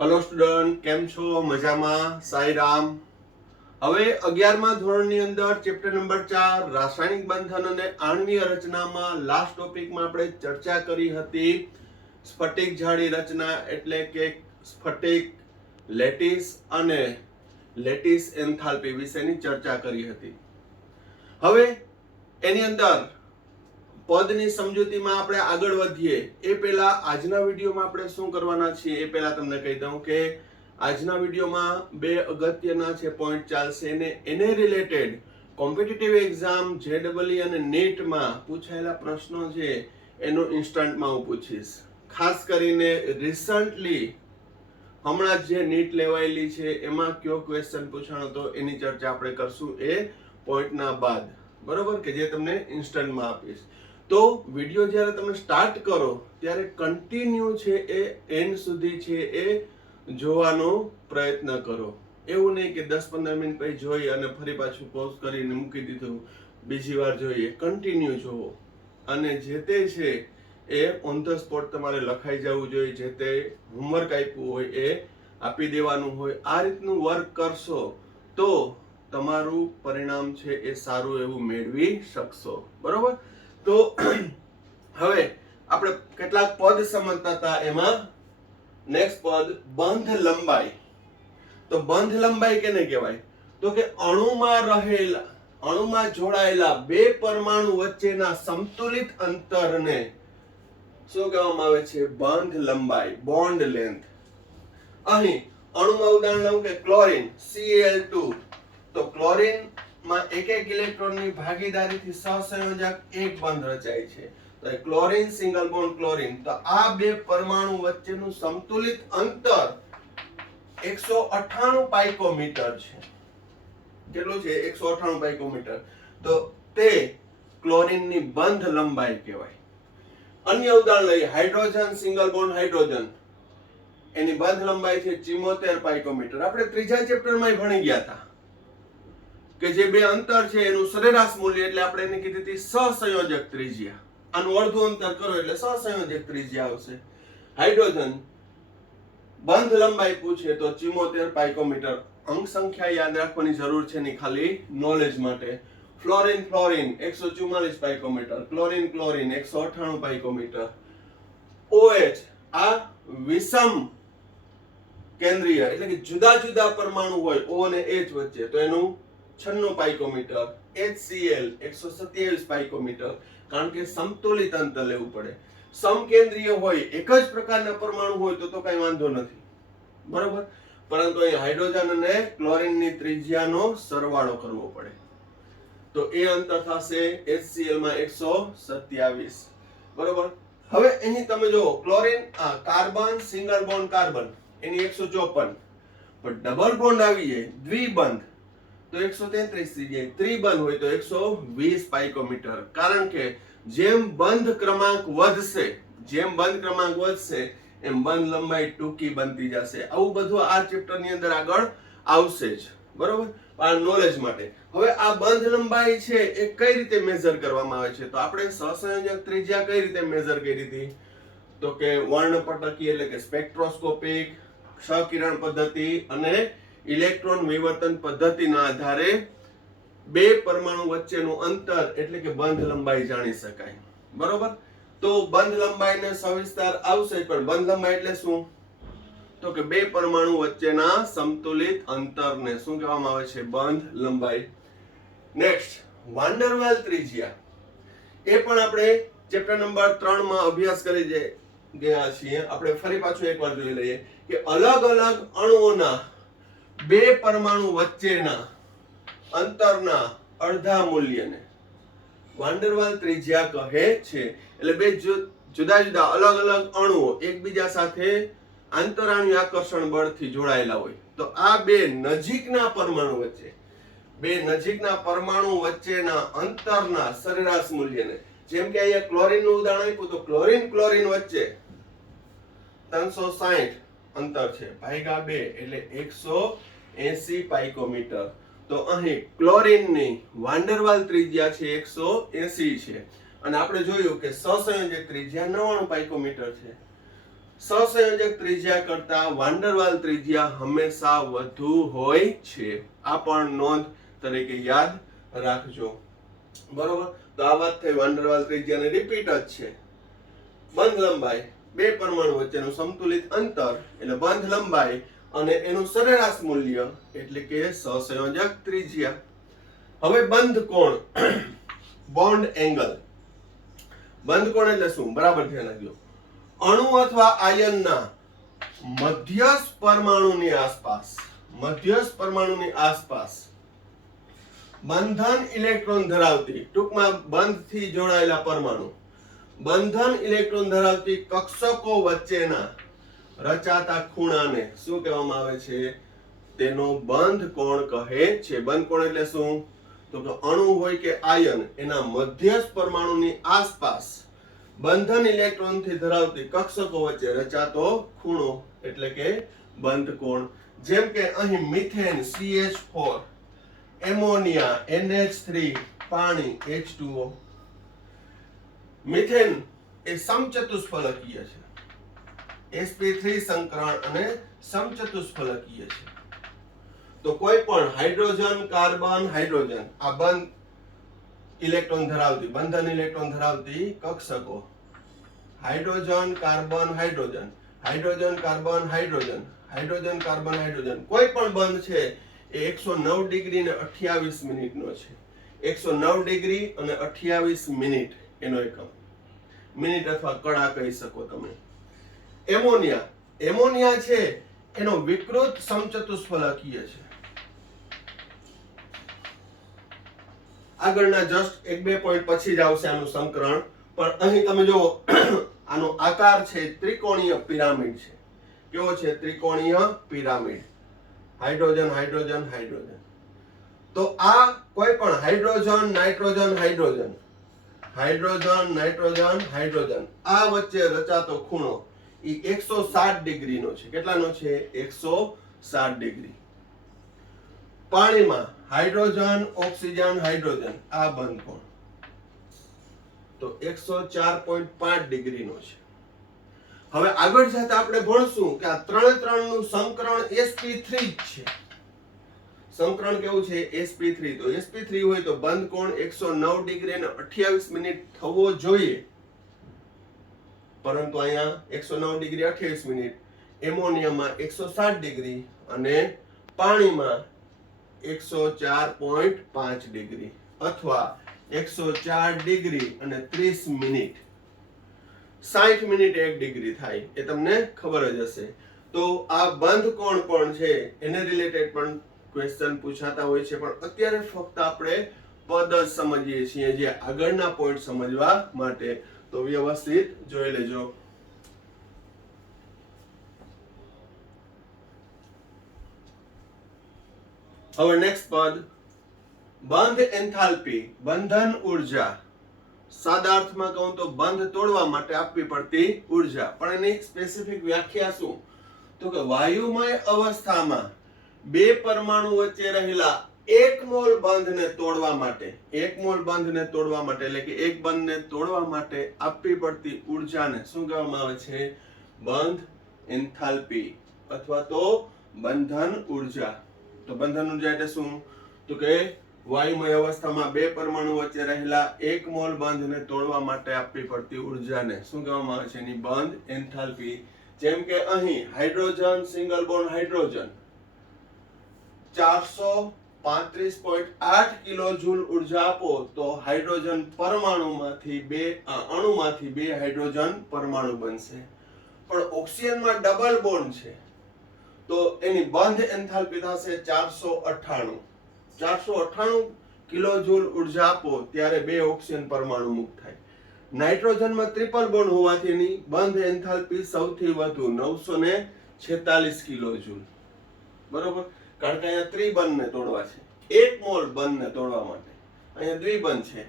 Hello student, કેમ છો? મજામાં? સાઈ રામ. હવે 11મા ધોરણની અંદર ચેપ્ટર નંબર 4 રાસાયણિક બંધન અને આણ્વીય રચનામાં લાસ્ટ ટોપિકમાં આપણે ચર્ચા કરી હતી સ્ફટિક જાળી રચના એટલે કે સ્ફટિક, લેટિસ અને લેટિસ એન્થાલ્પી વિશેની ચર્ચા કરી હતી. હવે એની અંદર પદની સમજૂતીમાં આપણે આગળ વધીએ એ પહેલા આજના વિડીયોમાં આપણે શું કરવાના છીએ એ પહેલા તમને કહી દઉં કે આજના વિડીયોમાં બે અગત્યના છે પોઈન્ટ ચાલશે ને એને રિલેટેડ કોમ્પિટિટિવ એક્ઝામ જેડબલઈ અને નીટમાં પૂછાયેલા પ્રશ્નો છે એનું ઇન્સ્ટન્ટમાં હું પૂછીશ. ખાસ કરીને રિસન્ટલી હમણાં જે નીટ લેવાયેલી છે એમાં કયો ક્વેશ્ચન પૂછાણો હતો એની ચર્ચા આપણે કરશું એ પોઈન્ટના બાદ, બરોબર, કે જે તમને ઇન્સ્ટન્ટમાં આપીશ. તો વિડીયો જ્યારે તમે સ્ટાર્ટ કરો ત્યારે કન્ટિન્યુ છે એ એન્ડ સુધી છે એ જોવાનો પ્રયત્ન કરો. એવું નહીં કે 10-15 મિનિટ પછી જોઈ અને ફરી પાછું પોઝ કરીને મૂકી દીધું, બીજી વાર જોઈએ. કન્ટિન્યુ જોવો અને જે તે છે એ ઓન ધ સ્પોટ તમારે લખાઈ જવું જોઈએ. જે તે હોમવર્ક આપ્યું હોય એ આપી દેવાનું હોય. આ રીતનું વર્ક કરશો તો તમારું પરિણામ છે એ સારું એવું મેળવી શકશો, બરોબર. તો હવે આપણે કેટલાક પદ સમજતા હતા. એમાં નેક્સ્ટ પદ બંધ લંબાઈ. તો બંધ લંબાઈ કેને કહેવાય? તો કે અણુમાં જોડાયેલા બે પરમાણુ વચ્ચેના સંતુલિત અંતરને શું કહેવામાં આવે છે? બંધ લંબાઈ, બોન્ડ લેન્થ. અહીં અણુમાં ઉદાહરણ લઉં કે ક્લોરીન Cl2. તો ક્લોરીન માં એક ઇલેક્ટ્રોનની ભાગીદારીથી સહસંયોજક એક બંધ રચાય છે. તો ક્લોરીન સિંગલ બોન્ડ ક્લોરીન. તો આ બે પરમાણુ વચ્ચેનું સંતુલિત અંતર 198 પાઇકોમીટર છે. કેટલું છે? 198 પાઇકોમીટર. તો તે ક્લોરીનની બંધ લંબાઈ કહેવાય. અન્ય ઉદાહરણ લઈએ, હાઇડ્રોજન સિંગલ બોન્ડ હાઇડ્રોજન. એની બંધ લંબાઈ છે 74 પાઇકોમીટર. આપણે ત્રીજા ચેપ્ટરમાં ભણી ગયા હતા કે જે બે અંતર છે એનું સરેરાશ મૂલ્ય એટલે આપણે એને કીધી હતી સહસંયોજક ત્રિજ્યા. આનું અડધું અંતર કરો એટલે સહસંયોજક ત્રિજ્યા આવશે. હાઇડ્રોજન બંધ લંબાઈ પૂછે તો 74 પાઇકોમીટર. અંક સંખ્યા યાદ રાખવાની જરૂર છે ની ખાલી નોલેજ માટે. Fluorine 144 picometre. Chlorine 198 picometre. OH આ વિષમ કેન્દ્રીય એટલે કે જુદા જુદા પરમાણુ હોય O અને H વચ્ચે, તો એનું 96 પાઇકોમીટર. HCl 127 picometre. કારણ કે સમતુલિત અંતર લેવું પડે. સમકેન્દ્રીય હોય, એક જ પ્રકારના પરમાણુ હોય તો કઈ વાંધો નથી, બરોબર. પરંતુ અહીં હાઇડ્રોજન અને ક્લોરીનની ત્રિજ્યાનો સરવાળો કરવો પડે. તો એ અંતર થશે HCl માં 127, બરોબર. હવે અહીં તમે જો chlorine carbon single bond carbon એની 154, પણ ડબલ બોન્ડ આવી જાય દ્વિબંધ તો 133 થઈ જાય. ત્રિબંધ હોય તો 120 પાઇકોમીટર. કારણ કે જેમ બંધ ક્રમાંક વધશે એમ બંધ લંબાઈ ટૂંકી બનતી જશે. આવું બધું આ ચેપ્ટર ની અંદર આગળ આવશે જ, બરોબર. આ નોલેજ માટે. હવે આ બંધ લંબાઈ છે એ કઈ રીતે મેઝર કરવામાં આવે છે? તો આપણે સહસંયોજક ત્રિજ્યા કઈ રીતે મેઝર કરી હતી? તો કે વર્ણપટકી એટલે કે સ્પેક્ટ્રોસ્કોપિક, ક્ષકિરણ પદ્ધતિ અને ઇલેક્ટ્રોન વિવર્તન પદ્ધતિના આધારે બે પરમાણુ વચ્ચેનું અંતર એટલે કે બંધ લંબાઈ જાણી શકાય, બરોબર. તો બંધ લંબાઈને સવિસ્તાર આવશે, પણ બંધ લંબાઈ એટલે શું? તો કે બે પરમાણુ વચ્ચેના સંતુલિત અંતરને શું કહેવામાં આવે છે? બંધ લંબાઈ. નેક્સ્ટ વાન ડર વાલ ત્રિજ્યા. એ પણ આપણે ચેપ્ટર નંબર 3 માં અભ્યાસ કરી ગયા છીએ. આપણે ફરી પાછું એકવાર જોઈ લઈએ કે અલગ અલગ અણુઓના બે પરમાણુ વચ્ચેના અંતરના અડધા મૂલ્યને વાન ડર વાલ ત્રિજ્યા કહે છે. એટલે બે જુદા જુદા અલગ અલગ અણુઓ એકબીજા સાથે આંતરાણ્વીય આકર્ષણ બળથી જોડાયેલા હોય તો આ બે નજીકના પરમાણુ વચ્ચેના અંતરના સરેરાશ મૂલ્યને, જેમ કે અહીંયા ક્લોરીનનું ઉદાહરણ આપ્યું તો ક્લોરીન વચ્ચે 360 અંતર છે, ભાગ્યા 2 એટલે 180 પાઇકોમીટર. તો અહીં ક્લોરીનની વાન ડર વાલ ત્રિજ્યા છે 180 છે, અને આપણે જોયું કે સહસંયોજક ત્રિજ્યા 99 પાઇકોમીટર છે. તો 99 * 180 = 180 × 180 = 180 પાઇકોમીટર. 99 * 180 = 180 પાઇકોમીટર. 180 × 180 = 180 પાઇકોમીટર. સહસંયોજક ત્રિજ્યા કરતા વાન ડર વાલ ત્રિજ્યા હંમેશા વધુ હોય છે. આ પણ નોંધ તરીકે યાદ રાખજો. બરોબર, તો આ વાત થઈ વાન ડર વાલ ત્રિજ્યાની રિપીટ જ છે. બંધ લંબાઈ, બે પરમાણુ વચ્ચેનું સમતુલિત અંતર એટલે બંધ લંબાઈ અને એનું સરેરાશ મૂલ્ય એટલે કે સહસંયોજક ત્રિજ્યા. હવે બંધ કોણ, બોન્ડ એંગલ. બંધ કોણ એટલે શું, બરાબર ધ્યાન રાખજો. અણુ અથવા આયનના મધ્યસ્થ પરમાણુની આસપાસ બંધન ઇલેક્ટ્રોન ધરાવતી, ટૂંકમાં બંધથી જોડાયેલા પરમાણુ, બંધન ઇલેક્ટ્રોન ધરાવતી કક્ષકો વચ્ચેના રચાતા ખૂણાને શું કહેવામાં આવે છે, તેનો બંધ કોણ કહે છે. બંધ કોણ એટલે શું, તો કે અણુ હોય કે આયન એના મધ્યસ્થ પરમાણુની આસપાસ બંધન ઇલેક્ટ્રોનથી ધરાવતી કક્ષકો વચ્ચે રચાતો ખૂણો એટલે કે બંધ કોણ. જેમ કે અહીં મિથેન CH4, એમોનિયા NH3, પાણી H2O. મિથેન એ સમચતુષ્ફલકીય છે, sp3 સંકરણ અને સમચતુષ્ફલકીય છે. તો કોઈ પણ હાઇડ્રોજન, કાર્બન, હાઇડ્રોજન આ બંધ ઇલેક્ટ્રોન ધરાવતી, બંધન ઇલેક્ટ્રોન ધરાવતી કક્ષકો, hydrogen, carbon, hydrogen, hydrogen, carbon, hydrogen, hydrogen, carbon, hydrogen, કોઈ પણ બંધ છે એ 109 ડિગ્રી અને 28 મિનિટનો છે. 109 ડિગ્રી અને 28 મિનિટ એનો એકમ, મિનિટ અથવા કડા કહી શકો તમે. એમોનિયા છે એનો વિકૃત સમચતુષ્ફલકીય છે. આગળના જસ્ટ 1-2 પોઈન્ટ પછી જ આવશે આનું સંકરણ, પણ અહીં તમે જુઓ આનો આકાર છે ત્રિકોણીય પિરામિડ છે. કેવો છે, ત્રિકોણીય પિરામિડ. Hydrogen, hydrogen, hydrogen. તો આ કોઈ પણ hydrogen, nitrogen, hydrogen, hydrogen, nitrogen, hydrogen આ વચ્ચે રચાતો ખૂણો એ 160 ડિગ્રીનો છે. કેટલાનો છે, 160 ડિગ્રી. પાણીમાં હાઇડ્રોજન, ઓક્સિજન, હાઇડ્રોજન આ બંધ કોણ તો 104.5 ડિગ્રીનો છે. હવે આગળ જતા આપણે ભણશું કે આ ત્રણનું સંકરણ sp3 જ છે. સંકરણ કેવું છે, sp3. તો sp3 હોય તો બંધ કોણ 109 ડિગ્રી અને 28 મિનિટ થવો જોઈએ, પરંતુ અહીંયા 109 ડિગ્રી 28 મિનિટ, એમોનિયામાં 160 ડિગ્રી અને પાણીમાં 104.5 ડિગ્રી અથવા 104 ડિગ્રી અને 30 મિનિટ. 60 મિનિટ 1 ડિગ્રી થાય એ તમને ખબર જ હશે. તો આ બંધ કોણ પણ છે એને રિલેટેડ પણ ક્વેશ્ચન પૂછાતા હોય છે, પણ અત્યારે ફક્ત આપણે પદ જ સમજીએ છીએ જે આગળના પોઈન્ટ સમજવા માટે. તો વ્યવસ્થિત જોઈ લેજો. હવે નેક્સ્ટ પદ, બંધ એન્થાલ્પી, બંધન ઉર્જા. સાદા અર્થમાં કહું તો બંધ તોડવા માટે આપવી પડતી ઉર્જા. પણ એની સ્પેસિફિક વ્યાખ્યા શું, તો કે વાયુમય અવસ્થામાં બે પરમાણુ વચ્ચે રહેલા એક મોલ બંધને તોડવા માટે, એક મોલ બંધને તોડવા માટે એટલે કે એક બંધને તોડવા માટે આપવી પડતી ઉર્જાને શું કહેવામાં આવે છે, બંધ એન્થાલ્પી અથવા તો બંધન ઉર્જા. તો બંધન ઉર્જા એટલે શું, તો કે વાયુમય અવસ્થામાં બે પરમાણુ વચ્ચે રહેલા એક મોલ બંધને તોડવા માટે આપવી પડતી ઉર્જાને શું કહેવામાં આવે છે, એની બંધ એન્થાલ્પી. જેમ કે અહીં hydrogen, single bond hydrogen 435.8 kilo joule ઉર્જા આપો તો હાઇડ્રોજન પરમાણુમાંથી અણુમાંથી બે હાઇડ્રોજન પરમાણુ બનશે. પણ ઓક્સિજનમાં ડબલ બોન્ડ છે તો એની બંધ એન્થાલ્પી થશે 498 કિલો જૂલ ઉર્જા આપો ત્યારે બે ઓક્સિજન પરમાણુ મુક્ત થાય. નાઇટ્રોજનમાં ટ્રિપલ બોન્ડ હોવાથી એની બંધ એન્થાલ્પી સૌથી વધુ 946 કિલો જૂલ. બરોબર, કારણ કે અહીંયા ત્રિબંધને તોડવા છે, એક મોલ બંધને તોડવા માટે. અહીંયા દ્વિબંધ છે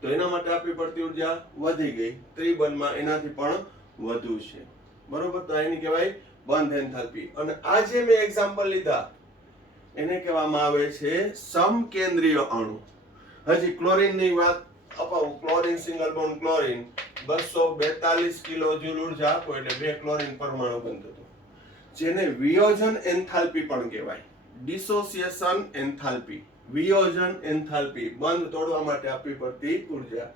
તો એના માટે આપવી પડતી ઉર્જા વધી ગઈ, ત્રિબંધમાં એનાથી પણ વધુ છે. બરોબર, તો એની કહેવાય બંધ એન્થાલ્પી. અને આ જે મેં એક્ઝામ્પલ લીધા એને કહેવામાં આવે છે સમકેન્દ્રીય અણુ. હજી ક્લોરીનની વાત અપાવું chlorine single bond chlorine 242 kilo joule ઉર્જા આપો એટલે 2 ક્લોરીન પરમાણુ બંધ થતો, જેને વિયોજન એન્થાલ્પી પણ કહેવાય. ડિસોસિએશન એન્થાલ્પી, વિયોજન એન્થાલ્પી, બંધ તોડવા માટે આપવી પડતી ઉર્જા.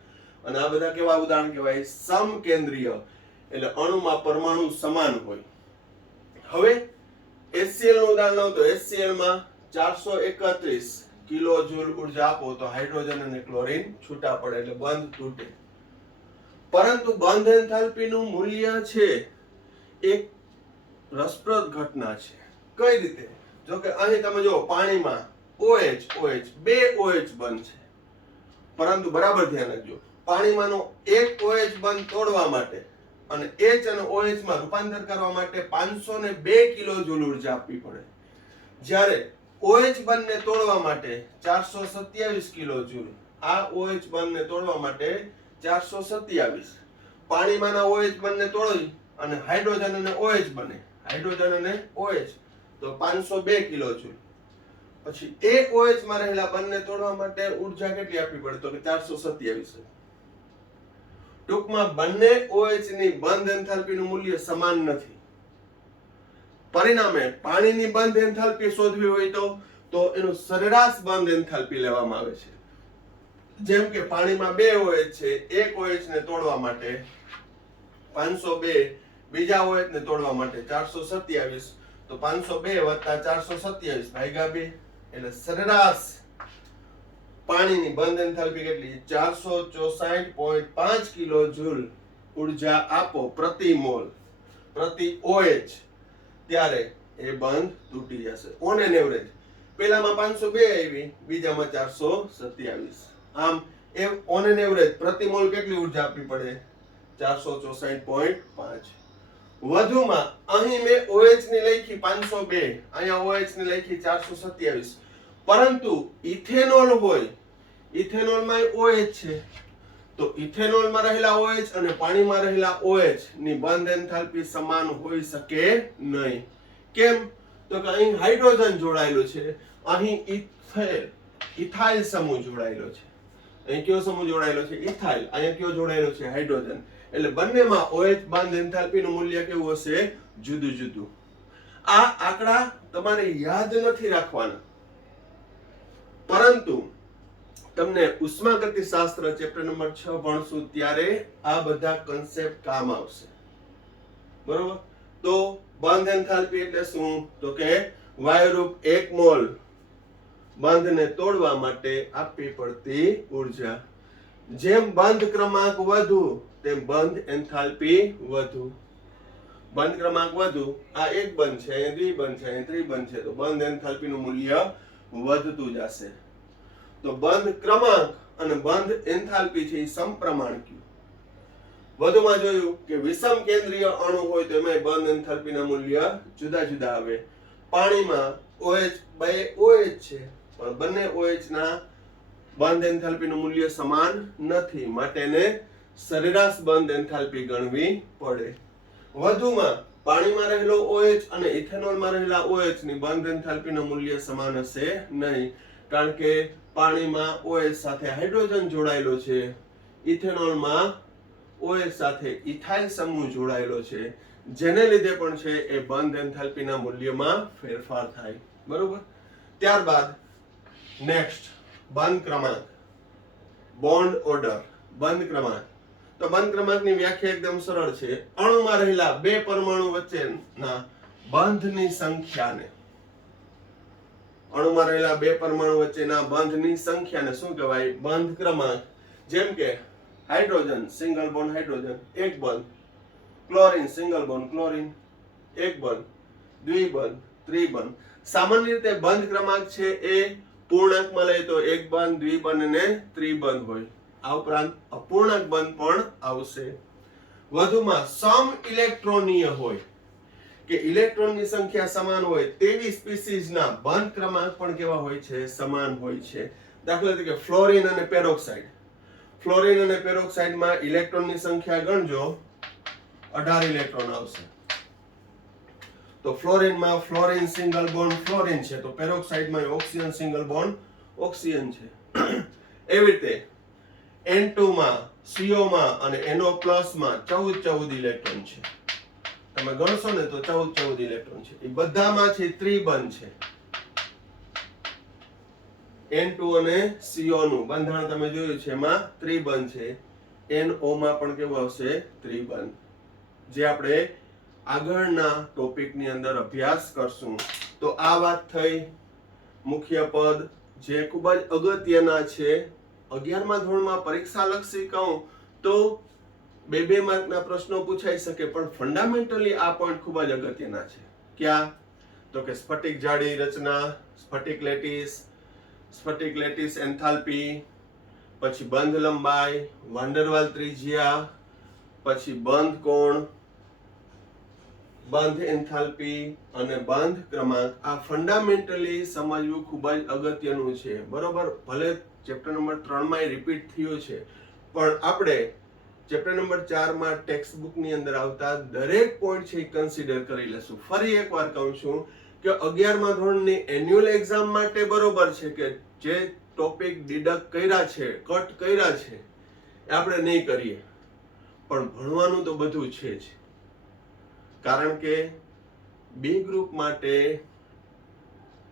અને આ બધા કેવા ઉદાહરણ કહેવાય? સમકેન્દ્રીય, એટલે અણુમાં પરમાણુ સમાન હોય. હવે HCl નું ઉદાહરણ લો તો HCl માં 431 કિલો જૂલ ઉર્જા આપો તો હાઇડ્રોજન અને ક્લોરીન છૂટા પડે એટલે બંધ તૂટે. પરંતુ બંધ એન્થાલ્પી નું મૂલ્ય છે એક રસપ્રદ ઘટના છે. કઈ રીતે? જો કે અહીં તમે જો પાણીમાં OH બે OH બંધ છે, પરંતુ બરાબર ધ્યાન રાખજો, પાણીમાંનો એક OH બંધ તોડવા માટે અને H અને OH માં રૂપાંતર કરવા માટે 502 કિલો જૂલ ઉર્જા આપવી પડે, જ્યારે OH બંધને તોડવા માટે 427 કિલો જૂલ. આ OH બંધને તોડવા માટે 427, પાણીમાંના OH બંધને તોડી અને હાઇડ્રોજન અને OH બને, હાઇડ્રોજન અને OH તો 502 કિલો જૂલ. પછી એ OH માં રહેલા બંધને તોડવા માટે ઉર્જા કેટલી આપવી પડે? તો કે 427. ટૂંકમાં બંને OH ની બંધ એન્થાલ્પી નું મૂલ્ય સમાન નથી. પરિણામે પાણીની બંધ એન્થાલ્પી શોધવી હોય તો એનું સરેરાશ બંધ એન્થાલ્પી લેવામાં આવે છે. જેમ કે પાણીમાં બે OH છે, એક OH ને તોડવા માટે 502, બીજા OH ને તોડવા માટે 427, તો 502 વત્તા 427 ભાગ્યા 2 એટલે સરેરાશ પાણીની બંધ એન્થાલ્પી કેટલી? 464.5 કિલો જૂલ ઉર્જા આપો પ્રતિ મોલ પ્રતિ OH, ત્યારે એ બંધ તૂટી જશે. ઓન એન એવરેજ પહેલામાં 502 આવી, બીજામાં 427. આમ એ ઓન એન એવરેજ પ્રતિ મોલ કેટલી ઉર્જા આપવી પડે? 464.5. વધુમાં અહીં મેં OH ની લખી 502, અહીંયા OH ની લખી 427, પરંતુ ઇથેનોલ હોય, ઇથેનોલમાં OH છે, તો ઇથેનોલમાં રહેલા OH અને પાણીમાં રહેલા OH ની બંધ એન્થાલ્પી સમાન હોઈ શકે નહીં. કેમ? તો કે અહીં હાઇડ્રોજન જોડાયેલું છે, અહીં ઇથાઇલ સમૂહ જોડાયેલો છે. અહીં કયો સમૂહ જોડાયેલો છે? ઇથાઇલ. અહીંયા કયો જોડાયેલો છે? હાઇડ્રોજન. એટલે બંનેમાં OH બંધ એન્થાલ્પી નું મૂલ્ય કેવું હશે? જુદું જુદું. આ આંકડા તમારે યાદ નથી રાખવાના, પરંતુ તમને ઉષ્માગતિશાસ્ત્ર ચેપ્ટર નંબર 6 ભણશું ત્યારે આ બધા કન્સેપ્ટ કામ આવશે. બરોબર? તો બંધ એન્થાલ્પી એટલે શું? તો કે વાયુરૂપ 1 મોલ બંધને તોડવા માટે આપવી પડતી ઉર્જા. જેમ બંધ ક્રમાંક વધુ તેમ બંધ એન્થાલ્પી વધુ. બંધ ક્રમાંક વધુ, આ એક બંધ છે, અહીં દ્વિબંધ છે, અહીં ત્રિબંધ છે, તો બંધ એન્થાલ્પી નું મૂલ્ય વધતું જશે. તો બંધ ક્રમાંક અને બંધ એન્થાલ્પી છે એ સમપ્રમાણિક. વધુમાં જોયું કે વિષમ કેન્દ્રીય અણુ હોય તો એમાં બંધ એન્થાલ્પીના મૂલ્ય જુદા જુદા આવે. પાણીમાં OH બે OH છે, પણ બંને OH ના બંધ એન્થાલ્પીનું મૂલ્ય સમાન નથી, માટે એને સરેરાશ બંધ એન્થાલ્પી ગણવી પડે. વધુમાં પાણીમાં રહેલો OH અને ઇથેનોલમાં રહેલા OH ની બંધ એન્થાલ્પીનું મૂલ્ય સમાન હશે નહીં, કારણ કે પાણીમાં OH સાથે હાઇડ્રોજન જોડાયેલો છે, ઇથેનોલમાં OH સાથે ઇથાઇલ સમૂહ જોડાયેલો છે, જેને લીધે પણ છે એ બંધ એન્થાલ્પીના મૂલ્યમાં ફેરફાર થાય. બરોબર? ત્યારબાદ નેક્સ્ટ બંધ ક્રમાંક, બોન્ડ ઓર્ડર. બંધ ક્રમાંક, તો બંધ ક્રમાંકની વ્યાખ્યા એકદમ સરળ છે. અણુમાં રહેલા બે પરમાણુ વચ્ચેના બંધની સંખ્યાને, અણુમાં રહેલા બે પરમાણુ વચ્ચેના બંધની સંખ્યાને શું કહેવાય? બંધ ક્રમાંક. જેમ કે હાઇડ્રોજન સિંગલ બોન્ડ હાઇડ્રોજન એક બંધ, ક્લોરીન સિંગલ બોન્ડ ક્લોરીન એક બંધ, દ્વિબંધ, ત્રિબંધ. સામાન્ય રીતે બંધ ક્રમાંક છે એ પૂર્ણાંકમાં લઈએ તો એક બંધ, દ્વિબંધ અને ત્રિબંધ હોય. આ ઉપરાંત અપૂર્ણાંક બંધ પણ આવશે. વધુમાં સમ ઇલેક્ટ્રોનીય હોય કે ઇલેક્ટ્રોનની સંખ્યા સમાન હોય તેવી સ્પીસીઝના બંધ ક્રમાંક પણ કેવા હોય છે? સમાન હોય છે. દાખલા તરીકે ફ્લોરીન અને પેરોક્સાઇડ. ફ્લોરીન અને પેરોક્સાઇડમાં ઇલેક્ટ્રોનની સંખ્યા ગણજો, 18 ઇલેક્ટ્રોન આવશે. તો ફ્લોરીનમાં ફ્લોરીન સિંગલ બોન્ડ ફ્લોરીન છે, તો પેરોક્સાઇડમાં ઓક્સિજન સિંગલ બોન્ડ ઓક્સિજન છે. એવી રીતે N2 માં CO માં અને NO+ માં 14 ઇલેક્ટ્રોન છે. તમે ગણશો ને તો 14 ઇલેક્ટ્રોન છે. એ બધામાં છે ત્રિબંધ છે. N2 અને CO નું બંધારણ તમે જોયું છે, એમાં ત્રિબંધ છે. NO માં પણ કેવું આવશે? ત્રિબંધ. જે આપણે આગળના ટોપિકની અંદર અભ્યાસ કરશું. તો આ વાત થઈ મુખ્ય પદ, જે ખૂબ જ અગત્યના છે. 11મા ધોરણમાં પરીક્ષા લક્ષી કહું તો 2 માર્કના પ્રશ્નો પૂછાઈ શકે, પણ ફંડામેન્ટલી આ પોઈન્ટ ખૂબ જ અગત્યના છે. ક્યાં? તો કે સ્ફટિક જાળી રચના, સ્ફટિક લેટિસ એન્થાલ્પી, પછી બંધ લંબાઈ, વાન્ડરવાલ ત્રિજ્યા, પછી બંધ કોણ, બંધ એન્થાલ્પી અને બંધ ક્રમાંક. આ ફંડામેન્ટલી સમજવું ખૂબ જ અગત્યનું છે. બરોબર? ભલે ચેપ્ટર નંબર 3 માં રિપીટ થયું છે, પણ આપણે ચેપ્ટર નંબર 4 માં ટેક્સ્ટ બુક ની અંદર આવતા દરેક પોઈન્ટ છે કન્સિડર કરી લેશું. ફરી એકવાર કહું છું કે 11મા ધોરણની એન્યુઅલ એક્ઝામ માટે બરોબર છે કે જે ટોપિક ડિડક્ટ કર્યા છે, કટ કર્યા છે, એ આપણે નહીં કરીએ, પણ ભણવાનું તો બધું છે જ. કારણ કે બી ગ્રુપ માટે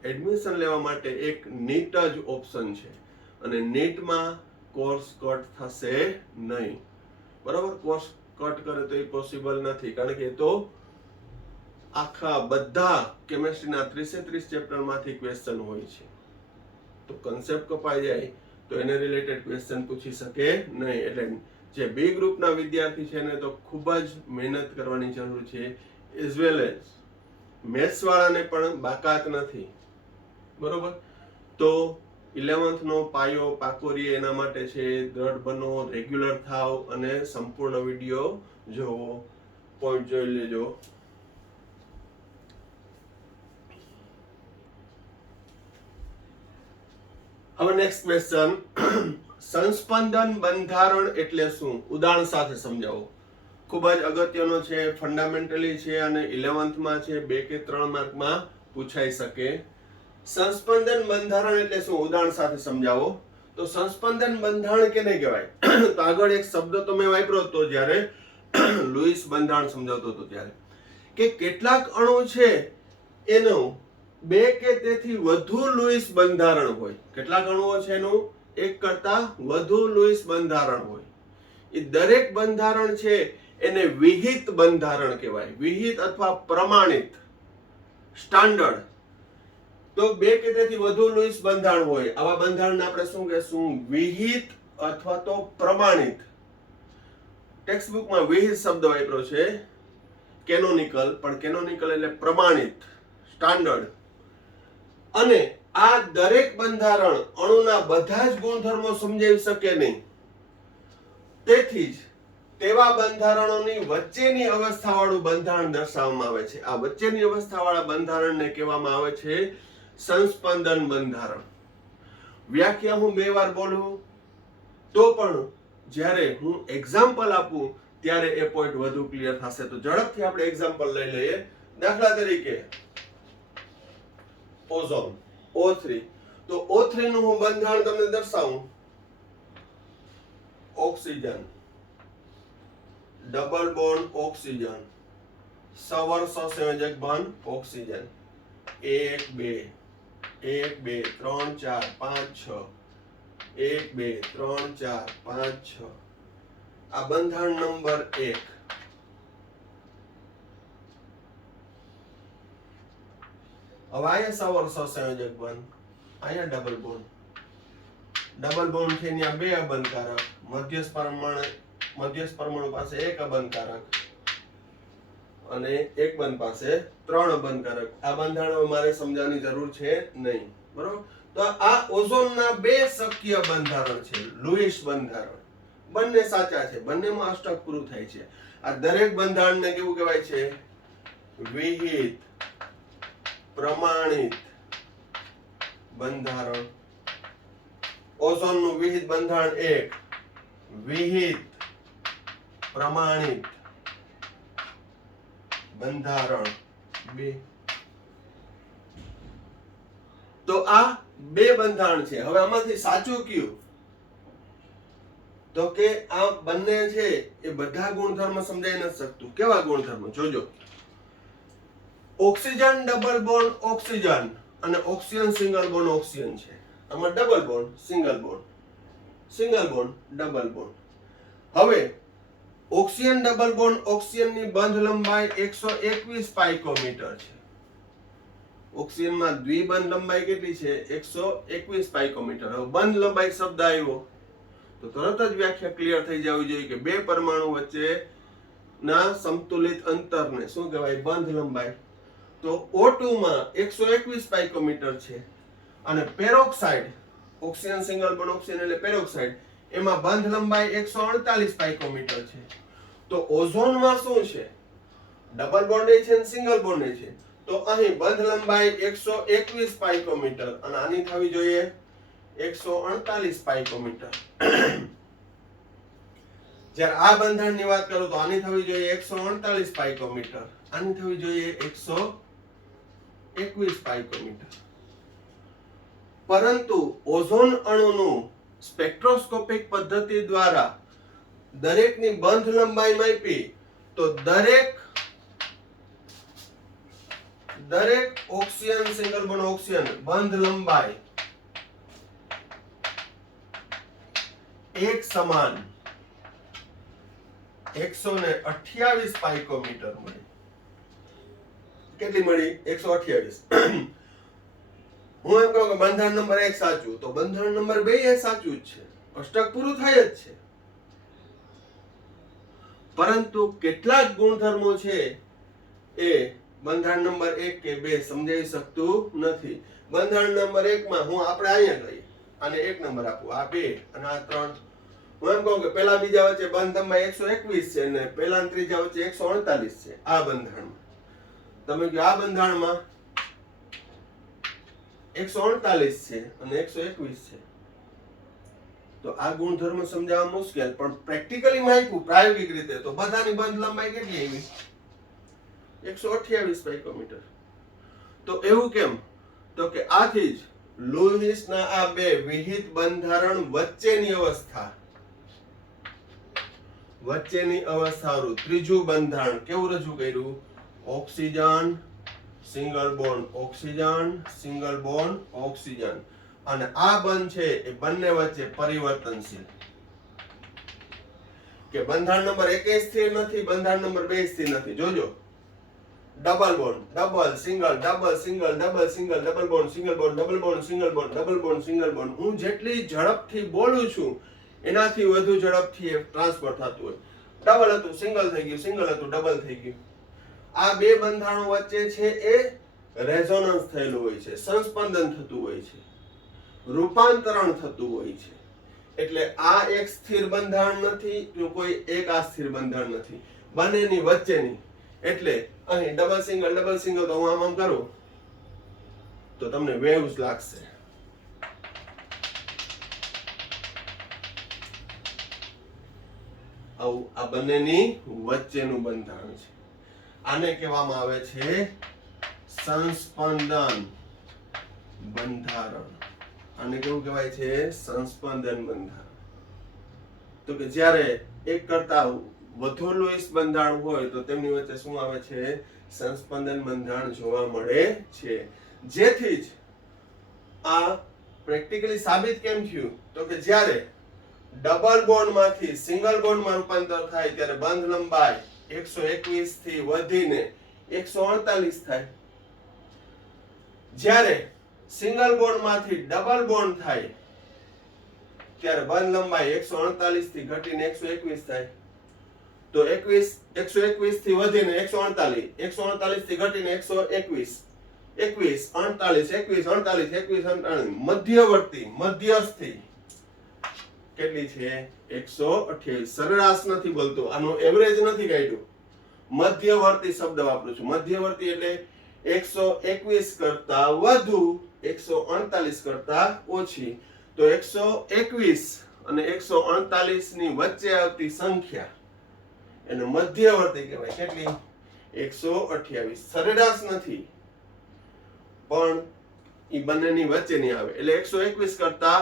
એડમિશન લેવા માટે એક નીટ જ ઓપ્શન છે, અને નીટમાં કોર્સ કટ થશે નહીં. બરાબર? કોર્સ કટ કરે તો એ પોસિબલ નથી, કારણ કે તો આખા બધા કેમેસ્ટ્રીના 30 ચેપ્ટરમાંથી ક્વેશ્ચન હોય છે. તો કન્સેપ્ટ કપાઈ જાય તો એને રિલેટેડ ક્વેશ્ચન પૂછી શકે નહીં. એટલે જે બી ગ્રુપના વિદ્યાર્થી છે એને તો ખૂબ જ મહેનત કરવાની જરૂર છે. એઝ વેલ એઝ મેથ્સ વાળાને પણ બાકાત નથી. બરોબર? તો 11th નો પાયો પાકો રહે એના માટે છે દ્રઢ બનો, રેગ્યુલર થાવ અને સંપૂર્ણ વિડીયો જોવો. પોઈન્ટ જોઈ લેજો. હવે નેક્સ્ટ ક્વેશ્ચન, સંસ્પંદન બંધારણ એટલે શું? ઉદાહરણ સાથે સમજાવો. ખૂબ જ અગત્યનો છે, ફંડામેન્ટલી છે અને 11th માં છે, 2 કે 3 માર્કમાં પૂછાઈ શકે. સંસ્પંદન બંધારણ એટલે શું? ઉદાહરણ સાથે સમજાવો. તો સંસ્પંદન બંધારણ કેને કહેવાય? તો આગળ એક શબ્દ તો મેં વાપર્યો હતો જ્યારે લુઈસ બંધારણ સમજાવતો હતો ત્યારે, કે કેટલાક અણુ છે એનું 2 કે તેથી વધુ લુઈસ બંધારણ હોય. કેટલાક અણુઓ છે એનું 1 કરતા વધુ લુઈસ બંધારણ હોય. એ દરેક બંધારણ છે એને વિહિત બંધારણ કહેવાય. વિહિત અથવા પ્રમાણિત, સ્ટાન્ડર્ડ. તો 2 કે તેથી વધુ લુઈસ બંધારણ હોય, આવા બંધારણને આપણે શું કહેશું? વિહિત અથવા તો પ્રમાણિત. ટેક્સ્ટ બુકમાં વિહિત શબ્દ વાપર્યો છે, કેનોનિકલ, પણ કેનોનિકલ એટલે પ્રમાણિત, સ્ટાન્ડર્ડ. અને આ દરેક બંધારણ અણુના બધા જ ગુણધર્મો સમજાવી શકે નહીં. તેથી જ તેવા બંધારણોની વચ્ચેની અવસ્થાવાળું બંધારણ દર્શાવવામાં આવે છે. આ વચ્ચેની અવસ્થાવાળા બંધારણને કહેવામાં આવે છે સંસ્પંદન બંધારણ. વ્યાખ્યા હું 2 વાર બોલું તો પણ જ્યારે હું એક્ઝામ્પલ આપું ત્યારે એ પોઈન્ટ વધુ ક્લિયર થશે. તો ઝડપથી આપણે એક્ઝામ્પલ લઈ લઈએ. દાખલા તરીકે ઓઝોન, O3. તો O3 નું હું બંધારણ તમને દર્શાવું. ઓક્સિજન, ડબલ બોન્ડ ઓક્સિજન, સવર સહસંયોજક બંધ ઓક્સિજન, 1 2 1 2 3 4 5 6, 1 2 3 4 5 6. આ બંધારણ નંબર 1. હવે અહીંયા સવર સહસંયોજક બંધ, અહીંયા ડબલ બોન્ડ. ડબલ બોન્ડ છે ત્યાં 2 અબંધકારક, મધ્યસ્થ પરમાણુ પાસે 1 અબંધકારક અને એક બંધ પાસે 3 અબંધકારક. આ બંધારણ મારે સમજાવવાની જરૂર છે નહીં. બરોબર? તો આ ઓઝોનના 2 શક્ય બંધારણ છે. લુઈસ બંધારણ બંને સાચા છે, બંનેમાં અષ્ટક પૂરું થાય છે. આ દરેક બંધારણને કેવું કહેવાય છે? વિહિત પ્રમાણિત બંધારણ. ઓઝોનનું વિહિત બંધારણ 1, વિહિત પ્રમાણિત બંધારણ 2. તો આ 2 બંધારણ છે. હવે આમાંથી સાચું કયું? તો કે આ બંને છે એ બધા ગુણધર્મ સમજાઈ નથી શકતું. કેવા ગુણધર્મ જોજો. ઓક્સિજન ડબલ બોન્ડ ઓક્સિજન અને ઓક્સિજન સિંગલ બોન્ડ ઓક્સિજન છે. આમાં double bond single bond double bond. હવે ઓક્સિજન ડબલ બોન્ડ ઓક્સિજનની બંધ લંબાઈ 121 પાઇકોમીટર છે. ઓક્સિજનમાં દ્વિબંધ લંબાઈ કેટલી છે? 121 પાઇકોમીટર. હવે બંધ લંબાઈ શબ્દ આવ્યો તો તરત જ વ્યાખ્યા ક્લિયર થઈ જવી જોઈએ કે બે પરમાણુ વચ્ચે ના સમતુલિત અંતરને શું કહેવાય? બંધ લંબાઈ. તો O2 માં 121 પાઇકોમીટર છે અને peroxide oxygen single bond oxygen એટલે પેરોક્સાઇડ એમાં બંધ લંબાઈ 148 પાઇકોમીટર છે. તો ઓઝોનમાં શું છે? ડબલ બોન્ડ છે અને સિંગલ બોન્ડ છે. તો અહીં બંધ લંબાઈ 121 પાઇકોમીટર અને આની થવી જોઈએ 148 પાઇકોમીટર. જ્યારે આ બંધારણની વાત કરું તો આની થવી જોઈએ 148 પાઇકોમીટર, આની થવી જોઈએ 121 પાઇકોમીટર. પરંતુ ઓઝોન અણુનું સ્પેક્ટ્રોસ્કોપિક પદ્ધતિ દ્વારા દરેકની બંધ લંબાઈ માપી તો દરેક ઓક્સિજન સિંગલ બોન્ડ ઓક્સિજન બંધ લંબાઈ એક સમાન 128 પાઇકોમીટર મળી. કેટલી મળી? 128. હું એમ કહું કે બંધારણ નંબર 1 સાચું, તો બંધારણ નંબર 2 એ સાચું જ છે. અષ્ટક પૂરું થાય જ છે. પરંતુ કેટલાક ગુણધર્મો છે એ બંધારણ નંબર 1 કે 2 સમજાવી શકતું નથી. બંધારણ નંબર 1 માં હું આપણે અહીંયા લઈએ આને 1 નંબર આપું, આ 2 અને આ 3. હું એમ કહું કે પહેલા બીજા વચ્ચે બંધ લંબાઈ 121 છે અને પહેલા અને ત્રીજા વચ્ચે 148 છે. આ બંધારણમાં તમે કહો આ બંધારણમાં 148 છે અને 121 છે. તો આ ગુણધર્મ સમજાવવા મુશ્કેલ, પણ પ્રેક્ટિકલી માહિતી પ્રાયોગિક રીતે તો બધાની બંધ લંબાઈ કેટલી આવી? 128 પાઇકોમીટર. તો એવું કેમ? તો કે આથી જ લુઈસના આ બે વિહિત બંધારણ વચ્ચેની અવસ્થાનું ત્રીજું બંધારણ કેવું રજૂ કર્યું? Oxygen single bond oxygen single bond oxygen. અને આ બંધ છે એ બંને વચ્ચે પરિવર્તનશીલ. કે બંધારણ નંબર 1 સ્થિર નથી, બંધારણ નંબર 2 સ્થિર નથી. જોજો, double bond double single double single double single double bond single bond double bond single bond double bond single bond. હું જેટલી ઝડપથી બોલું છું એનાથી વધુ ઝડપથી ટ્રાન્સફર થતું હોય. ડબલ હતું સિંગલ થઈ ગયું, સિંગલ હતું ડબલ થઈ ગયું. આ બે બંધારણો વચ્ચે છે એ રેઝોનન્સ થયેલું હોય છે, સંસ્પંદન થતું હોય છે, રૂપાંતરણ થતું હોય છે. એટલે આ એક સ્થિર બંધારણ નથી, કોઈ એક અસ્થિર બંધારણ નથી, બંનેની વચ્ચેની. એટલે અહીં ડબલ સિંગલ તો હું આમ કરું તો તમને વેવ્સ લાગશે. આવું આ બંનેની વચ્ચેનું બંધારણ છે. આને કહેવામાં આવે છે સંસ્પંદન બંધારણ. આને કેવું કહેવાય છે? સંસ્પંદન બંધારણ. તો કે જ્યારે એક કરતા વધુ લુઈસ બંધારણ હોય તો તેમની વચ્ચે શું આવે છે? સંસ્પંદન બંધારણ જોવા મળે છે. જેથી જ આ પ્રેક્ટિકલી સાબિત કેમ થયું? તો કે જ્યારે ડબલ બોન્ડ માંથી સિંગલ બોન્ડ માં રૂપાંતર થાય ત્યારે બંધ લંબાઈ 121 થી વધીને 148 થાય. જ્યારે સિંગલ બોન્ડ માંથી ડબલ બોન્ડ થાય ત્યારે બંધ લંબાઈ 148 થી ઘટીને 121 થાય. તો 121 થી વધીને 148, 148 થી ઘટીને 121, 21, 48, 21, 48, મધ્યવર્તી મધ્યસ્થી કેટલી છે? 128. સરેરાશ નથી બોલતો, આનો એવરેજ નથી કાઢ્યું, મધ્યવર્તી શબ્દ વાપરું છું. મધ્યવર્તી એટલે 121 કરતા વધુ, 148 કરતા ઓછી. તો 121 અને 148 ની વચ્ચે આવતી સંખ્યા એને મધ્યવર્તી કહેવાય. કેટલી? 128. સરેરાશ નથી પણ ઈ બંનેની વચ્ચેની આવે એટલે 121 કરતા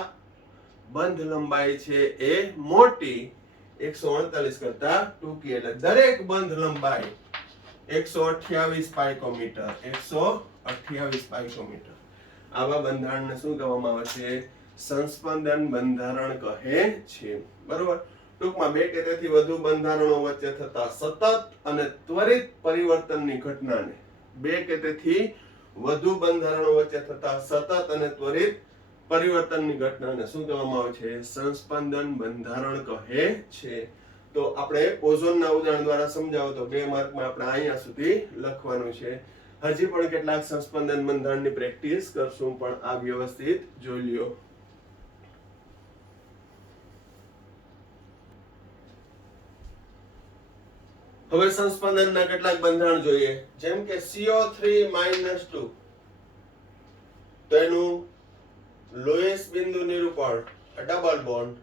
બંધ લંબાઈ છે એ મોટી 148 કરતા ટૂંકી, એટલે દરેક બંધ લંબાઈ 128 પાઇકોમીટર 128 પાઇકોમીટર. આવા બંધારણને શું કહેવામાં આવે છે? સંસ્પંદન બંધારણ કહે છે. બરોબર. ટૂંકમાં બે કે તેથી વધુ બંધારણો વચ્ચે થતા સતત અને ત્વરિત પરિવર્તનની ઘટનાને, બે કે તેથી વધુ બંધારણો વચ્ચે થતા સતત અને ત્વરિત પરિવર્તનની ઘટનાને શું કહેવામાં આવે છે? સંસ્પંદન બંધારણ કહે છે. તો આપણે ઓઝોનના ઉદાહરણ દ્વારા સમજાવો તો 2 માર્કમાં આપણે અહીંયા સુધી લખવાનું છે. હજી પણ કેટલાક સંસ્પંદન બંધારણની પ્રેક્ટિસ કરશું, પણ આ વ્યવસ્થિત જોઈ લ્યો. હવે સંસ્પંદનના કેટલાક બંધારણ જોઈએ. જેમ કે CO3-2, તો એનું લોએસ બિંદુ નિરૂપણ double bond,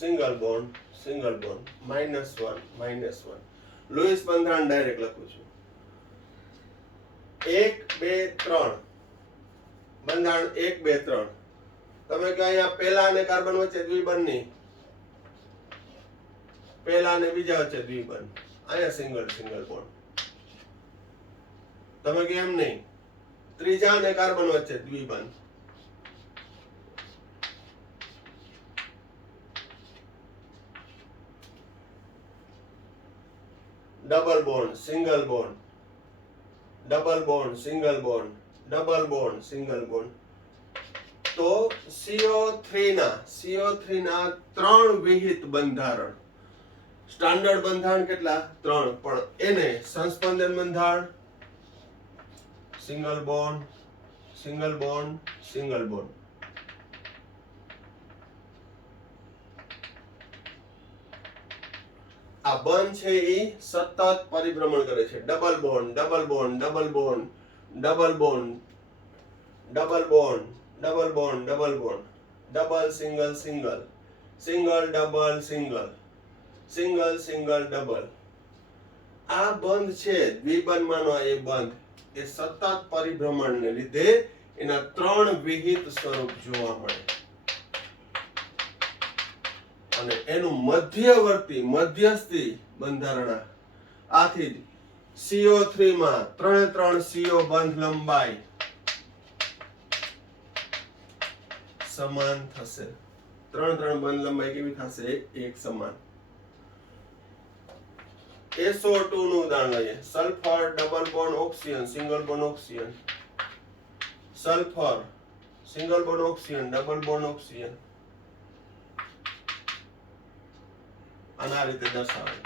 single bond, single bond, -1 -1. લોએસ બંધારણ ડાયરેક્ટ લખું છું. 1 2 3 બંધારણ 1 2 3. તમે કે અહીંયા પહેલા અને કાર્બન વચ્ચે દ્વિબંધ નહીં, પહેલા અને બીજા વચ્ચે દ્વિબંધ, અહીંયા સિંગલ સિંગલ બોન્ડ. તમે કે એમ નહીં, ત્રીજા અને કાર્બન વચ્ચે દ્વિબંધ, double bond, single bond, double bond, single bond, double bond, single bond. તો CO3 ના 3 વિહિત બંધારણ. સ્ટાન્ડર્ડ બંધારણ કેટલા? 3, પણ એને સંસ્પંદન બંધારણ, single bond, single bond, single bond. આ બંધ છે એ સતત પરિભ્રમણ કરે છે. Double bond, double bond, double bond, double bond, double bond, double bond, double bond, double single single, single double single, single single double. આ બંધ છે દ્વિબંધમાંનો એ બંધ, એ સતત પરિભ્રમણને લીધે એના 3 વિહિત સ્વરૂપ જોવા મળે, અને એનું મધ્યસ્થી બંધારણ. આથી જ CO3 માં 3 CO બંધ લંબાઈ સમાન થશે. 3 બંધ લંબાઈ કેવી થશે? એક સમાન. SO2 નું ઉદાહરણ લઈએ. Sulphur double bond oxygen, single bond oxygen, sulphur single bond oxygen, double bond oxygen. અને આ રીતે દર્શાવે.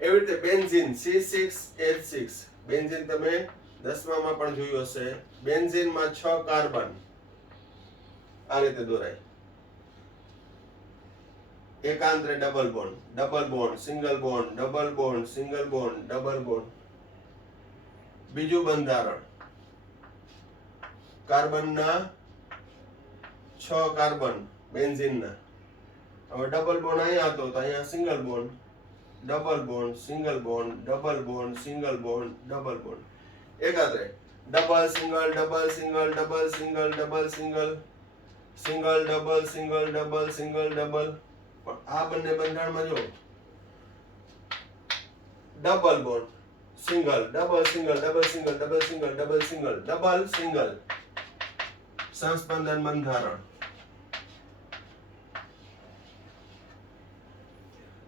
એવી રીતે બેન્ઝીન C6H6, બેન્ઝીન તમે 10માં પણ જોયું હશે. બેન્ઝીનમાં 6 કાર્બન આ રીતે દોરાય. એકાંતરે double bond, double bond, single bond, double bond, single bond, double bond. બીજું બંધારણ, કાર્બનના 6 કાર્બન બેન્ઝીનના. હવે ડબલ બોન્ડ અહીંયા હતો તો અહીંયા single bond, double bond, single bond, double bond, single bond, double bond. એકાંતરે double single, double single, double single, double single, single double, single double, single double. પણ આ બંને બંધારણમાં જો double bond, single, double single, double single, double single, double single, double single. સંસ્પંદન બંધારણ.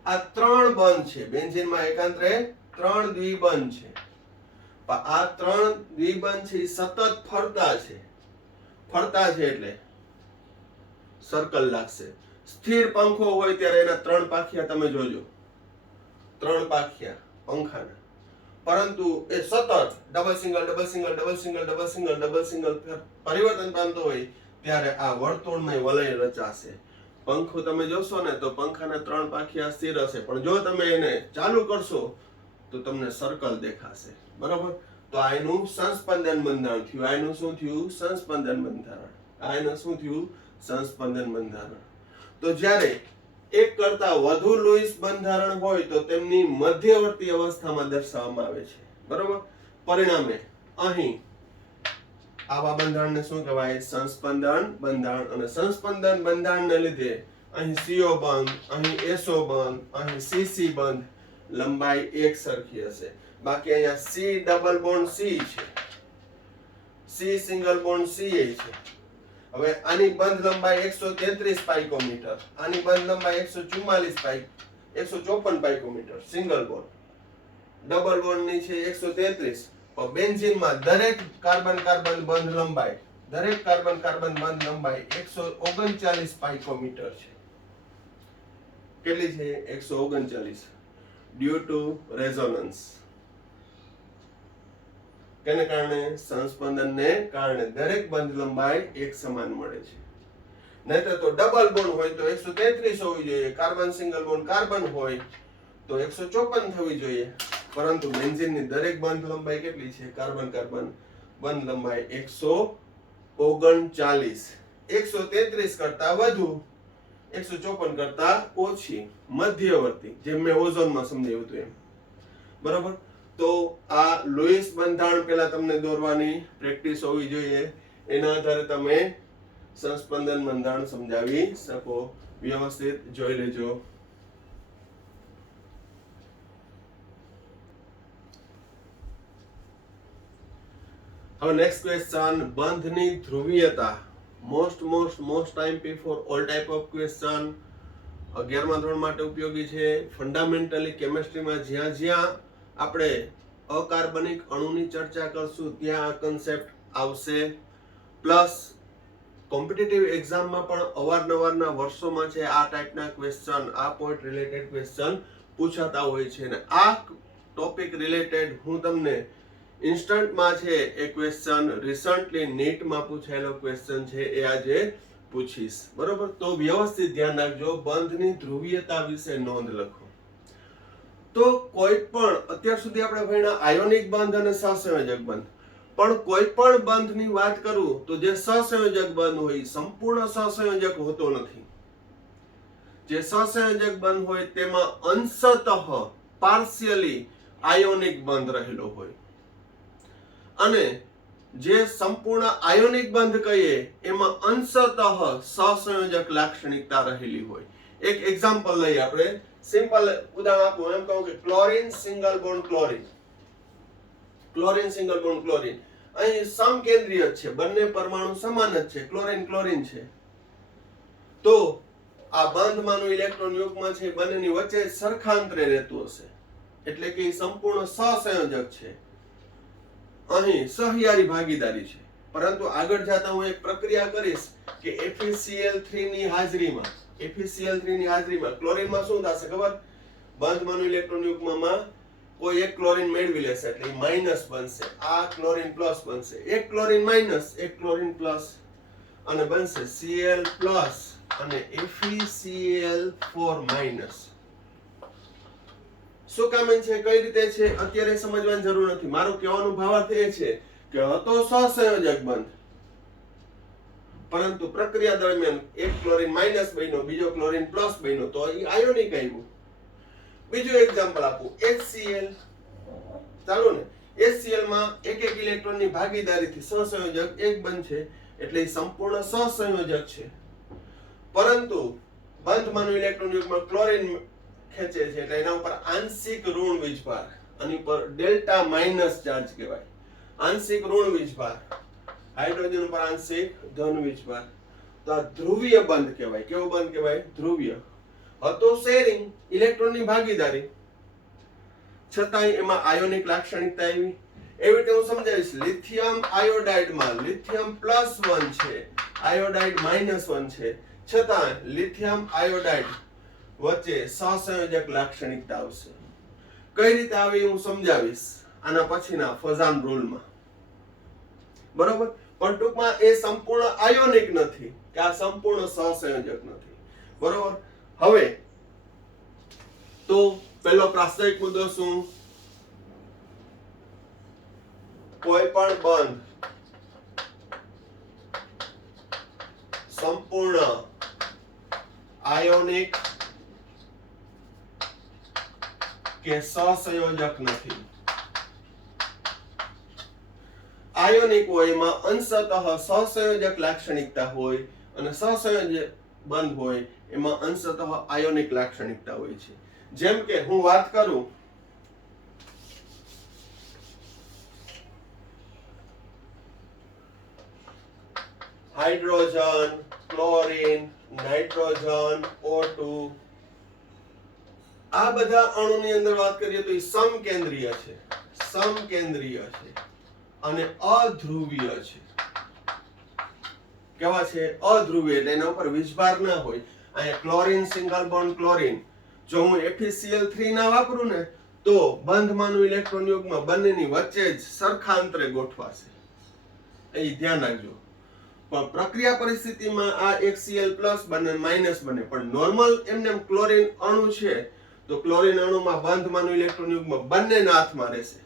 આ 3 બંધ છે. બેન્ઝીનમાં એકાંતરે 3 દ્વિબંધ છે. પણ આ 3 દ્વિબંધ છે સતત ફરતા છે. ફરતા છે એટલે સર્કલ લાગશે. સ્થિર પંખો હોય ત્યારે એના 3 પાંખિયા તમે જોજો, 3 પાંખિયા પંખાના. પરંતુ એ સતત double single, double single, double single, double single, double single પરિવર્તન પામતો હોય ત્યારે આ વર્તુળમય વલય રચાશે. પંખો તમે જોશો ને તો પંખાના 3 પાંખિયા સ્થિર હશે, પણ જો તમે એને ચાલુ કરશો તો તમને સર્કલ દેખાશે. બરાબર. તો આ એનું સંસ્પંદન બંધારણ થયું. આ એનું શું થયું? સંસ્પંદન બંધારણ. આ એનું શું થયું? સંસ્પંદન બંધારણ. તો જ્યારે એક કરતા વધુ લૂઈસ બંધારણ હોય તો તેમની મધ્યવર્તી અવસ્થામાં દર્શાવવામાં આવે છે. બરોબર. પરિણામે અહીં આવા બંધારણને શું કહેવાય? સંસ્પંદન બંધારણ. અને સંસ્પંદન બંધારણને લીધે અહીં CO બંધ, અહીં SO બંધ, અહીં CC બંધ, લંબાઈ એક સરખી હશે. બાકી અહીંયા C ડબલ બોન્ડ C છે, C સિંગલ બોન્ડ CA છે. હવે આની બંધ લંબાઈ 133 પાઇકોમીટર, આની બંધ લંબાઈ 154 picometre single bond. Double bond ની છે 133. પણ બેન્ઝીનમાં દરેક કાર્બન બંધ લંબાઈ 139 પાઇકોમીટર છે. કેટલી છે? 139. Due to resonance. કેને કારણે? સંસ્પંદનને કારણે દરેક બંધ લંબાઈ એક સમાન મળે છે. નહીતર તો ડબલ બોન્ડ હોય તો 133 હોવી જોઈએ, કાર્બન સિંગલ બોન્ડ કાર્બન હોય તો 154 થવી જોઈએ. પરંતુ બેન્ઝીનની દરેક બંધ લંબાઈ કેટલી છે? કાર્બન બંધ લંબાઈ 139. 133 કરતા વધુ, 154 કરતા ઓછી, મધ્યવર્તી, જેમ મેં ઓઝોનમાં સમજાવ્યું હતું એમ. બરાબર? તો આ લુઈસ બંધારણ પહેલા તમને દોરવાની પ્રેક્ટિસ હોવી જોઈએ. એના આધારે તમે સંસ્પંદન બંધારણ સમજાવી શકો. વ્યવસ્થિત જોઈ લેજો. હવે નેક્સ્ટ ક્વેશ્ચન, બંધની ધ્રુવીયતા. Most IMP for all type of question. 11મા ધોરણ માટે ઉપયોગી છે. ફંડામેન્ટલી કેમિસ્ટ્રીમાં જ્યાં આપણે અકાર્બનિક અણુની ચર્ચા કરશું ત્યાં આ કન્સેપ્ટ આવશે. પ્લસ કોમ્પિટિટિવ એક્ઝામમાં પણ અવારનવારના વર્ષોમાં છે આ ટાઈપના ક્વેશ્ચન, આ પોઈન્ટ રિલેટેડ ક્વેશ્ચન પૂછાતા હોય છે. અને આ ટોપિક રિલેટેડ હું તમને ઇન્સ્ટન્ટમાં છે એ ક્વેશ્ચન રિસન્ટલી નીટમાં પૂછાયેલો ક્વેશ્ચન છે એ આજે પૂછીશ. બરોબર? તો વ્યવસ્થિત ધ્યાન રાખજો. બંધની ધ્રુવીયતા વિશે નોંધ લખો. તો કોઈ પણ અત્યાર સુધી આપણે ભણ્યા આયોનિક બંધ અને સહસંયોજક બંધ. પણ કોઈ પણ બંધની વાત કરું તો જે સહસંયોજક બંધ હોય સંપૂર્ણ સહસંયોજક હોતો નથી. જે સહસંયોજક બંધ હોય તેમાં અંશતઃ પાર્શિયલી આયોનિક બંધ રહેલો હોય. અને જે સંપૂર્ણ આયોનિક બંધ કહીએ એમાં અંશતઃ સહસંયોજક લાક્ષણિકતા રહેલી હોય. એક એક્ઝામ્પલ લઈએ આપણે. સિમ્પલ ઉદાહરણ આપું. એમ કહું કે chlorine single bond chlorine, chlorine single bond chlorine. અહીં સમકેન્દ્રીય છે, બંને પરમાણુ સમાન જ છે, ક્લોરીન છે. તો આ બંધમાંનું ઇલેક્ટ્રોન યુગ્મ છે બંનેની વચ્ચે સરખાંતરે રહેતું હશે, એટલે કે સંપૂર્ણ સહસંયોજક છે. અહીં સહિયારી ભાગીદારી છે. પરંતુ આગળ જતા હું એક પ્રક્રિયા કરીશ કે FeCl3 ની હાજરીમાં ક્લોરીનમાં શું થશે ખબર? બંધમાંનું ઇલેક્ટ્રોન યુગ્મમાં કોઈ એક ક્લોરીન મેળવી લેશે એટલે માઈનસ બનશે. આ ક્લોરીન પ્લસ બનશે. એક ક્લોરીન માઈનસ, એક ક્લોરીન પ્લસ, અને બનશે Cl પ્લસ અને FeCl4 માઈનસ. શું કામ છે, કઈ રીતે છે અત્યારે સમજવાની જરૂર નથી. મારો કહેવાનો ભાવાર્થ એ છે કે હતો સહસંયોજક બંધ, પરંતુ પ્રક્રિયા દરમિયાન એક ક્લોરીન માઈનસ બન્યો, બીજો ક્લોરીન પ્લસ બન્યો, તો એ આયોનિક આવ્યું. બીજું એક્ઝામ્પલ આપું. HCl. ચાલો ને, HCl માં એક ઇલેક્ટ્રોનની ભાગીદારીથી સહસંયોજક એક બનશે એટલે સંપૂર્ણ સહસંયોજક છે. પરંતુ બંધમાંનું ઇલેક્ટ્રોન યુગ્મ ક્લોરીન ખેંચે છે એટલે એના ઉપર આંશિક ઋણ વીજભાર, આની પર ડેલ્ટા માઈનસ ચાર્જ કહેવાય. આંશિક ઋણ વીજભાર, હાઇડ્રોજન ઉપર આંશિક ધન વીજભાર. તો આ ધ્રુવીય બંધ કહેવાય. કેવો બંધ કહેવાય? ધ્રુવીય. હતો શેરિંગ, ઇલેક્ટ્રોનની ભાગીદારી, છતાંય એમાં આયોનિક લાક્ષણિકતા આવી. એવી રીતે હું સમજાવીશ. લિથિયમ આયોડાઇડમાં લિથિયમ +1 છે, આયોડાઇડ -1 છે, છતાં લિથિયમ આયોડાઇડ વચ્ચે સહસંયોજક લાક્ષણિકતા આવશે. કઈ રીતે આવી હું સમજાવીશ આના પછીના ફઝાન રૂલમાં. બરોબર? પણ ટૂંકમાં એ સંપૂર્ણ આયોનિક નથી કે આ સંપૂર્ણ સહસંયોજક નથી. બરોબર? હવે તો પહેલો પ્રાસંગિક મુદ્દો શું? કોઈ પણ બંધ સંપૂર્ણ આયોનિક કે સહસંયોજક નથી. આયોનિક હોય એમાં અંશતઃ સહસંયોજક લાક્ષણિકતા હોય અને સહસંયોજક બંધ હોય એમાં અંશતઃ આયોનિક લાક્ષણિકતા હોય છે. જેમ કે હું વાત કરું હાઇડ્રોજન, ક્લોરીન, નાઇટ્રોજન, O2 આ બધા અણુની અંદર વાત કરીએ તો એ સમકેન્દ્રીય છે, સમકેન્દ્રીય છે અને અધ્રુવીય છે. કેવા છે? અધ્રુવીય, એટલે એના ઉપર વીજભાર ના હોય. અહીંયા ક્લોરીન સિંગલ બોન્ડ ક્લોરીન, જો હું FeCl3 ના વાપરું ને તો બંધમાંનું ઇલેક્ટ્રોન યુગ્મ બંનેની વચ્ચે જ સરખા અંતરે ગોઠવાશે. એ ધ્યાન રાખજો. પણ પ્રક્રિયા પરિસ્થિતિમાં આ એક Cl+ બને માઇનસ બને, પણ નોર્મલ એમને ક્લોરીન અણુ છે તો ક્લોરીન અણુમાં બંધમાંનું ઇલેક્ટ્રોન યુગ્મ બંનેના હાથમાં રહેશે.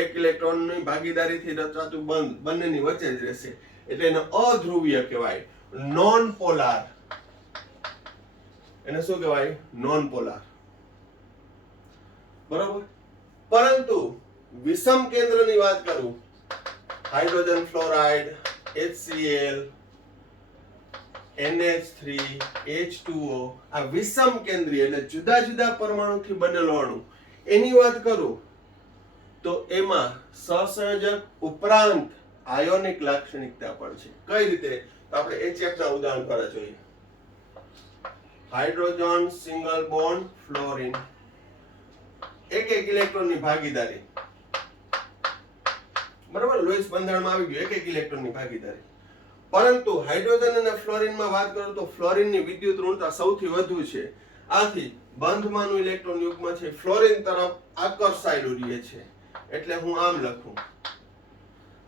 એક ઇલેક્ટ્રોનની ભાગીદારીથી રચાતું બંધ બંનેની વચ્ચે જ રહેશે, એટલે એને અધ્રુવીય કહેવાય, નોન પોલાર. એને શું કહેવાય? Non polar. બરાબર. પરંતુ વિષમ કેન્દ્રની વાત કરું, hydrogen fluoride, HCl, NH3, H2O આ વિષમ કેન્દ્રીય એટલે જુદા જુદા પરમાણુથી બનેલો અણુ, એની વાત કરું તો એમાં સહસંયોજક ઉપરાંત આયોનિક લાક્ષણિકતા પણ છે. કઈ રીતે? તો આપણે HF ના ઉદાહરણ પર જોઈએ. હાઇડ્રોજન સિંગલ બોન્ડ ફ્લોરીન, એક ઇલેક્ટ્રોનની ભાગીદારી. બરાબર, લોઈસ બંધારણમાં આવી ગયું એક ઇલેક્ટ્રોનની ભાગીદારી. પરંતુ હાઇડ્રોજન અને ફ્લોરીનમાં વાત કરું તો ફ્લોરીનની વિદ્યુત ઋણતા સૌથી વધુ છે. આથી બંધમાંનું ઇલેક્ટ્રોન યુગ્મ છે ફ્લોરીન તરફ આકર્ષાયેલું રહે છે. એટલે હું આમ લખું,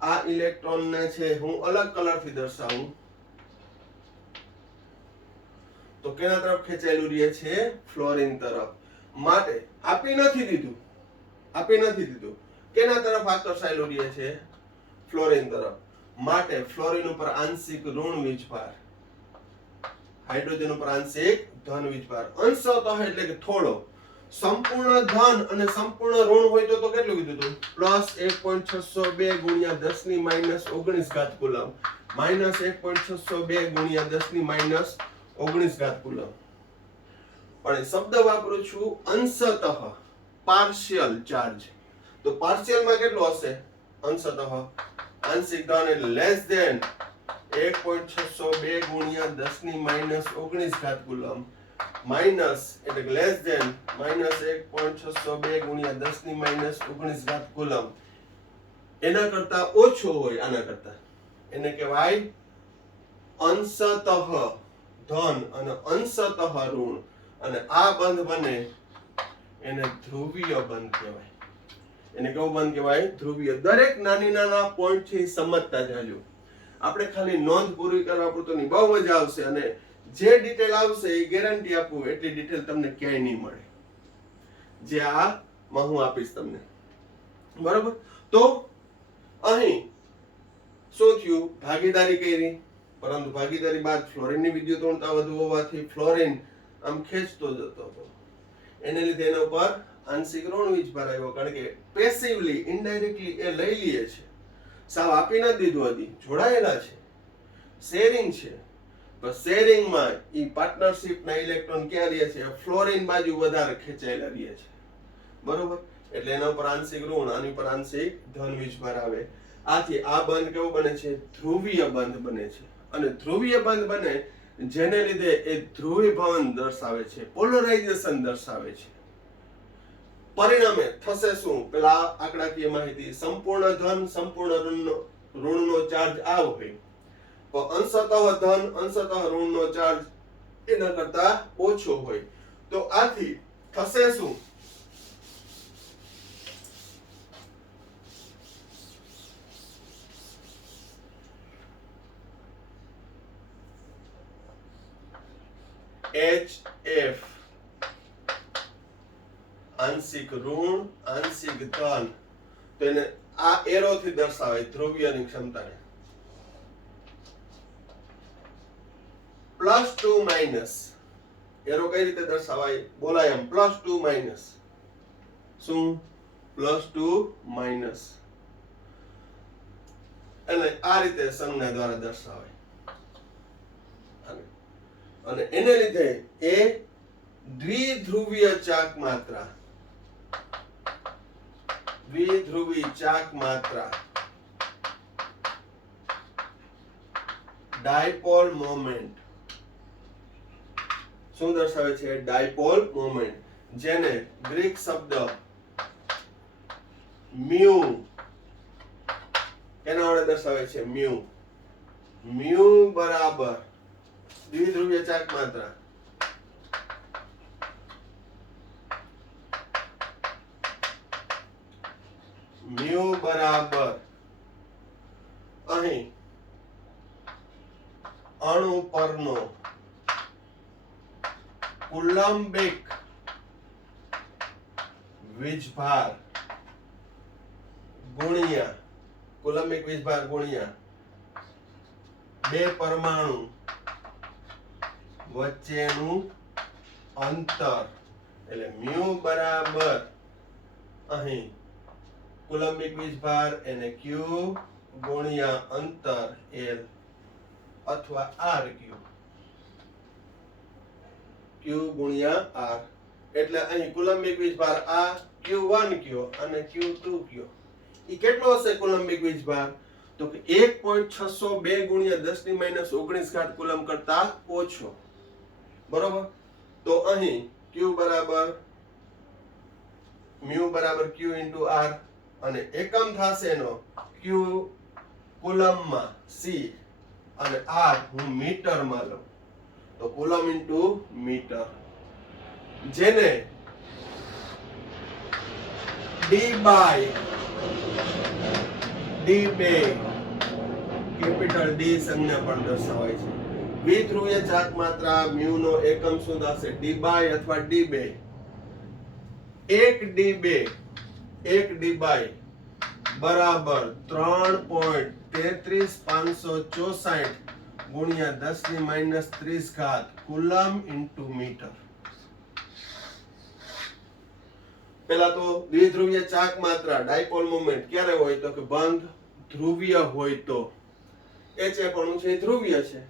આ ઇલેક્ટ્રોનને છે હું અલગ કલરથી દર્શાવું તો કેના તરફ ખેંચાયેલું રહે છે? ફ્લોરીન તરફ. માટે આપી નથી દીધું, કેના તરફ આકર્ષાયેલું રહે છે? ફ્લોરીન તરફ. માટે ફ્લોરીન ઉપર આંશિક ઋણ વીજભાર, હાઇડ્રોજન ઉપર આંશિક ધન વીજભાર. અંશતઃ એટલે કે થોડો. સંપૂર્ણ ધન અને સંપૂર્ણ ઋણ હોય તો કેટલું કીધું હતું? +1.602 ગુણ્યા 10⁻19 ઘાત કુલમ, -1.602 ગુણ્યા 10⁻19 ઘાત કુલમ. પણ શબ્દ વાપરું છું અંશતઃ, પાર્શિયલ ચાર્જ. તો પાર્શિયલમાં કેટલો હશે? અંશતઃ આંશિક ધન એટલે લેસ ધેન 1.602 ગુણ્યા 10⁻19 ઘાત કુલમ, માઇનસ એટલે લેસ ધેન -1.602 ગુણ્યા 10⁻19 ઘાત કુલમ. એના કરતા ઓછો હોય આના કરતા, એને કહેવાય અંશતઃ ધન અને અંશતઃ ઋણ. અને આ બંધ બને એને ધ્રુવીય બંધ કહેવાય. એને કેવો બંધ કહેવાય? ધ્રુવીય. દરેક નાની નાના પોઈન્ટ છે સમજતા જાજો. આપણે ખાલી નોંધ પૂરી કરવા પૂરતોની બહુ મજા આવશે, અને જે ડિટેલ આવશે એ ગેરંટી આપું એટલી ડિટેલ તમને ક્યાંય નહીં મળે જે આમાં હું આપીશ તમને. બરાબર. તો અહીં શું થયું? ભાગીદારી કરી, પરંતુ ભાગીદારી બાદ ફ્લોરીનની વિદ્યુત ઋણતા વધુ હોવાથી ફ્લોરીન આમ ખેંચતો જતો હતો. એને લીધે એના ઉપર આંશિક ઋણ વીજભાર આવ્યો, કારણ કે પેસિવલી ઇનડાયરેક્ટલી એ લઈ લે છે, સાવ આપી નથી દીધું, હજી જોડાયેલા છે, શેરિંગ છે. પણ શેરિંગમાં ઈ પાર્ટનરશિપના ઇલેક્ટ્રોન ક્યાં રહે છે? ફ્લોરીન બાજુ વધારે ખેંચાયેલા રહે છે. બરોબર. એટલે એના ઉપર આંશિક ઋણ, આની ઉપર આંશિક ધન વીજભાર આવે. આથી આ બંધ કેવો બને છે? ધ્રુવીય બંધ બને છે. અને ધ્રુવીય બંધ બને જેને લીધે એ ધ્રુવીભવન દર્શાવે છે, પોલરાઇઝેશન દર્શાવે છે. પરિણામે થશે શું? પેલા આંકડાકીય માહિતી, સંપૂર્ણ ધન સંપૂર્ણ ઋણનો ચાર્જ આ હોય, પણ અંશતઃ ધન અંશતઃ ઋણનો ચાર્જ એના કરતા ઓછો હોય. તો આથી થશે શું? HF આંશિક ઋણ આંશિક ધન. તો એને આ એરોથી દર્શાવાય ધ્રુવીયની ક્ષમતાને. +2- એરો કઈ રીતે દર્શાવાય? બોલાય એમ +2-. શું? +2-. એટલે આ રીતે સંજ્ઞા દ્વારા દર્શાવે અને એને લીધે એ દ્વિધ્રુવીય ચાક માત્રા દ્વિધ્રુવી ચાક માત્રા ડાયપોલ મોમેન્ટ શું દર્શાવે છે? ડાયપોલ મોમેન્ટ, જેને ગ્રીક શબ્દ મ્યુ એના વડે દર્શાવે છે. મ્યુ મ્યુ બરાબર દ્વિધ્રુવીય ચાક માત્રા મ્યુ બરાબર અહીં અણુ પરનો કુલંબિક વીજભાર ગુણ્યા કુલંબિક વીજભાર ગુણ્યા બે પરમાણુ વચ્ચેનું અંતર, એટલે મ્યુ બરાબર અહીં કુલંબિક વીજભાર એને ક્યુ ગુણ્યા અંતર એલ અથવા આર ક્યુ ગુણ્યા આર. એટલે અહીં કુલંબિક વીજભાર આ Q1 કયો અને Q2 કયો. ઈ કેટલો હશે કુલંબિક વીજભાર? તો કે 1.602 ગુણ્યા 10 - 19 કુલમ કરતા ઓછો. બરોબર? તો અહીં Q બરાબર મ્યુ બરાબર Q * R અને એકમ થશે એનો Q કુલમમાં C અને R હું મીટરમાં લઉં તો કુલમ * મીટર, જેને D/D2 કેપિટલ D સંજ્ઞા પણ દર્શાવાય છે. દ્વિધ્રુવીય ચાક માત્રા મ્યુ નો એકમ શું થશે? D/ અથવા D2. 1 D2 બરાબર 3.33564 ગુણ્યા 10 - 30 કુલમ * મીટર. પેલા તો દ્વિધ્રુવીય ચાક માત્રા ડાયપોલ મોમેન્ટ ક્યારે હોય? તો કે બંધ ધ્રુવીય હોય તો. HF અણુ છે ધ્રુવીય છે,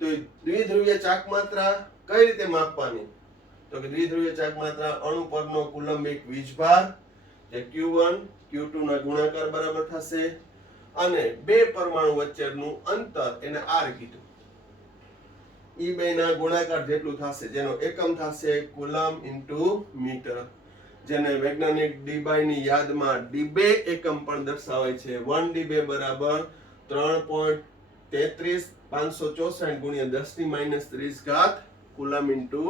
તો દ્વિધ્રુવીય ચાક માત્રા કઈ રીતે માપવાની? તો કે દ્વિધ્રુવીય ચાક માત્રા અણુ પરનો કુલંબિક વીજભાર જે Q1 Q2 ના ગુણાકાર બરાબર થશે અને બે પરમાણુ વચ્ચેનું અંતર એને R કીધું. ઈ બે ના ગુણાકાર જેટલું થશે, જેનો એકમ થશે કુલમ * મીટર, જેને વૈજ્ઞાનિક D/, ની યાદમાં D2 એકમ પણ દર્શાવાય છે. 1 D2 બરાબર 3.33564 ગુણ્યા 10 - 30 કુલમ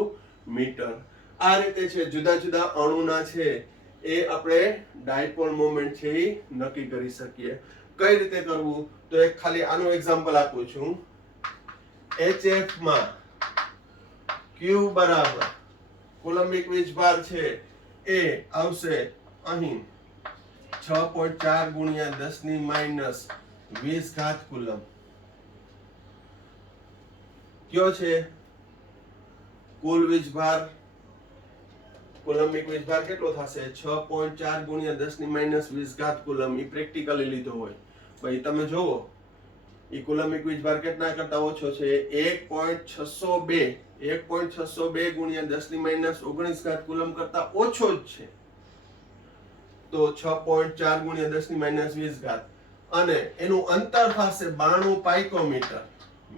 * મીટર. આ રીતે છે જુદા જુદા અણુના છે એ આપણે ડાયપોલ મોમેન્ટ છે એ નક્કી કરી શકીએ. કઈ રીતે કરવું? તો એક ખાલી આનું એક્ઝામ્પલ આપું છું. HF માં Q બરાબર કુલંબિક વીજભાર છે એ આવશે અહીં 6.4 ગુણ્યા 10 - 20 કુલમ. કયો છે કુલ વીજભાર? કુલંબિક વીજભાર કેટલો થશે? 6.4 ગુણ્યા 10 - 20 કુલમ. ઈ પ્રેક્ટિકલી લીધો હોય ભાઈ તમે જોવો, ઈ કુલંબિક વીજભાર કેટલા કરતા ઓછો છે? 1.602 ગુણ્યા 10 - 19 કુલમ કરતા ઓછો જ છે. તો 6.4 ગુણ્યા 10 - 20 અને એનું અંતર થશે 92 પાઇકોમીટર.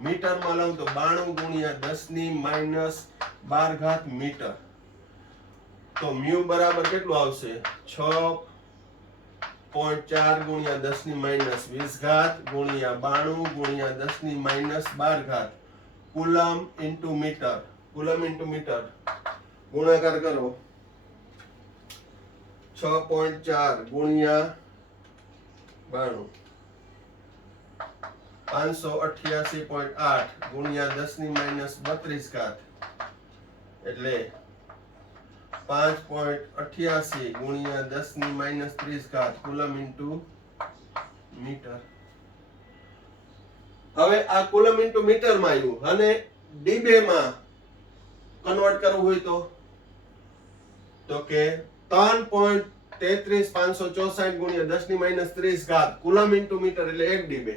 મીટરમાં લઉં તો 92 ગુણ્યા 10 - 12 મીટર. તો મ્યુ બરાબર કેટલું આવશે? 6.4 ગુણ્યા 10 - 20 ગુણ્યા 92 ગુણ્યા 10 - 12 કુલમ * મીટર. કુલમ * મીટર ગુણાકાર કરો. 6.4 ગુણ્યા 92 588.8 ગુણ્યા 10 - 32 એટલે 5.88 ગુણ્યા 10 - 30 કુલમ * મીટર. હવે આ કુલમ * મીટર માં આવ્યું અને D2 માં કન્વર્ટ કરવું હોય તો કે 3.33564 33,564 ગુણ્યા 10 - 30 કુલમ ઇન્ટુ મીટર એટલે 1 ડીબે.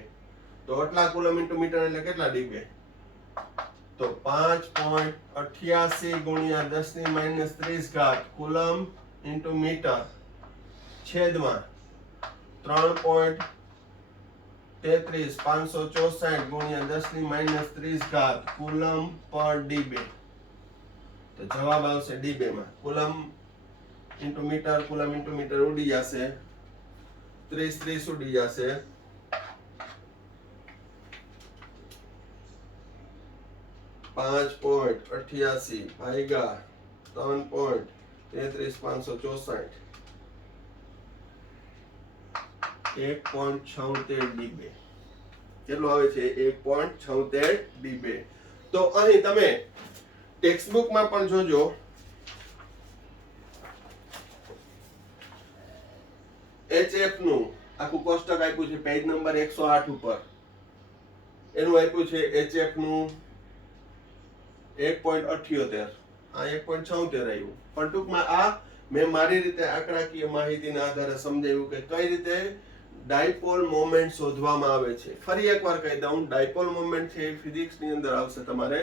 તો આટલા કુલમ ઇન્ટુ મીટર એટલે કેટલા ડીબે? તો 5.88 ગુણ્યા 10 - 30 કુલમ ઇન્ટુ મીટર છેદમાં 3.33,564 ગુણ્યા 10 - 30 કુલમ પર ડીબે. તો જવાબ આવશે ડીબે માં. કુલમ ઇન્ટુ મીટર ઉડી જશે, 30 ઉડી જશે, 5.88 ભાગ્યા 3.33,564 1.76 ડીબે. કેટલું આવે છે? 1.76 ડીબે. તો અહીં તમે ટેક્સ્ટ બુકમાં પણ જોજો, HF નું આખું કોષ્ટક આપ્યું છે પેજ નંબર 108 ઉપર. એનું આપ્યું છે HF નું 1.78. આ 1.76 આવ્યું. પણ ટૂંકમાં આ મેં મારી રીતે આંકડાકીય માહિતીના આધારે સમજાવ્યું કે કઈ રીતે ડાયપોલ મોમેન્ટ શોધવામાં આવે છે. ફરી એકવાર કહી દઉં, ડાયપોલ મોમેન્ટ છે એ ફિઝિક્સની અંદર આવશે તમારે,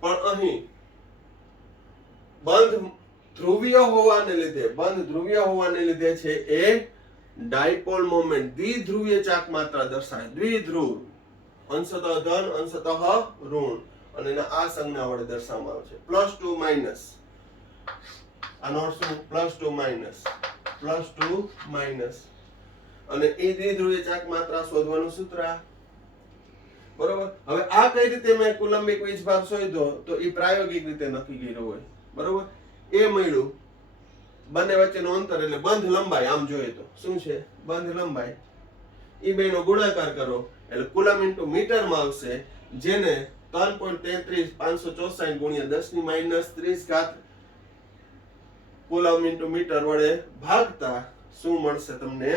પણ અહીં બંધ ધ્રુવીય હોવાને લીધે છે એ ડાયપોલ મોમેન્ટ દ્વિધ્રુવીય ચાક માત્રા દર્શાવે. દ્વિધ્રુવ, અંશતઃ ધન અંશતઃ ઋણ, અને એના આ સંજ્ઞા વડે દર્શાવવામાં આવે છે. +2 માઇનસ, આનો અર્થ શું? +2 માઇનસ, અને એ દ્વિધ્રુવીય ચાક માત્રા શોધવાનું સૂત્ર. બરોબર. હવે આ કઈ રીતે મેં કુલમ્બિક વીજભાર શોધ્યો? તો એ પ્રાયોગિક રીતે નક્કી કર્યો હોય. બરોબર. એ મળ્યું બંને વચ્ચેનું અંતર એટલે બંધ લંબાઈ. આમ જોઈએ તો શું છે? બંધ લંબાઈ. એ બેનો ગુણાકાર કરો એટલે કુલમ ઇન્ટુ મીટરમાં આવશે, જેને 3.33,564 ગુણ્યા 10 - 30 કુલમ ઇન્ટુ મીટર વડે ભાગતા શું મળશે તમને?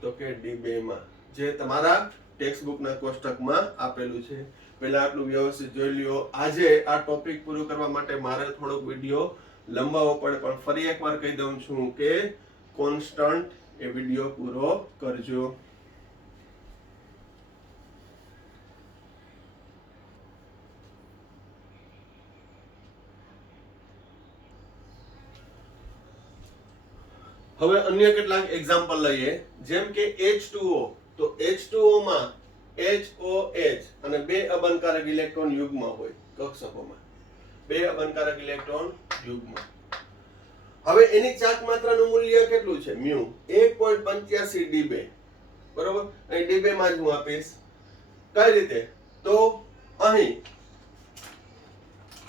તો કે ડીબે માં, જે તમારા ટેક્સ્ટ બુકના કોષ્ટકમાં આપેલું છે. પહેલા આટલું વ્યવસ્થિત જોઈ લ્યો. આજે આ ટોપિક પૂરું કરવા માટે મારે થોડોક વિડિયો લંબાવવો પડે, પણ ફરી એકવાર કહી દઉં છું કે કોન્સ્ટન્ટ એ વિડિયો પૂરો કરજો. હવે અન્ય કેટલાક એક્ઝામ્પલ લઈએ. જેમ કે H2O. તો H2O માં HOH અને બે અબનકારક ઇલેક્ટ્રોન યુગ્મ હોય કક્ષકોમાં. બે અબનકારક ઇલેક્ટ્રોન યુગ્મ. હવે એની ચાક માત્રાનું મૂલ્ય કેટલું છે? μ 1.85 ડીબે. બરોબર. અહીં ડીબે માં જ હું આપીશ. કઈ રીતે? તો અહીં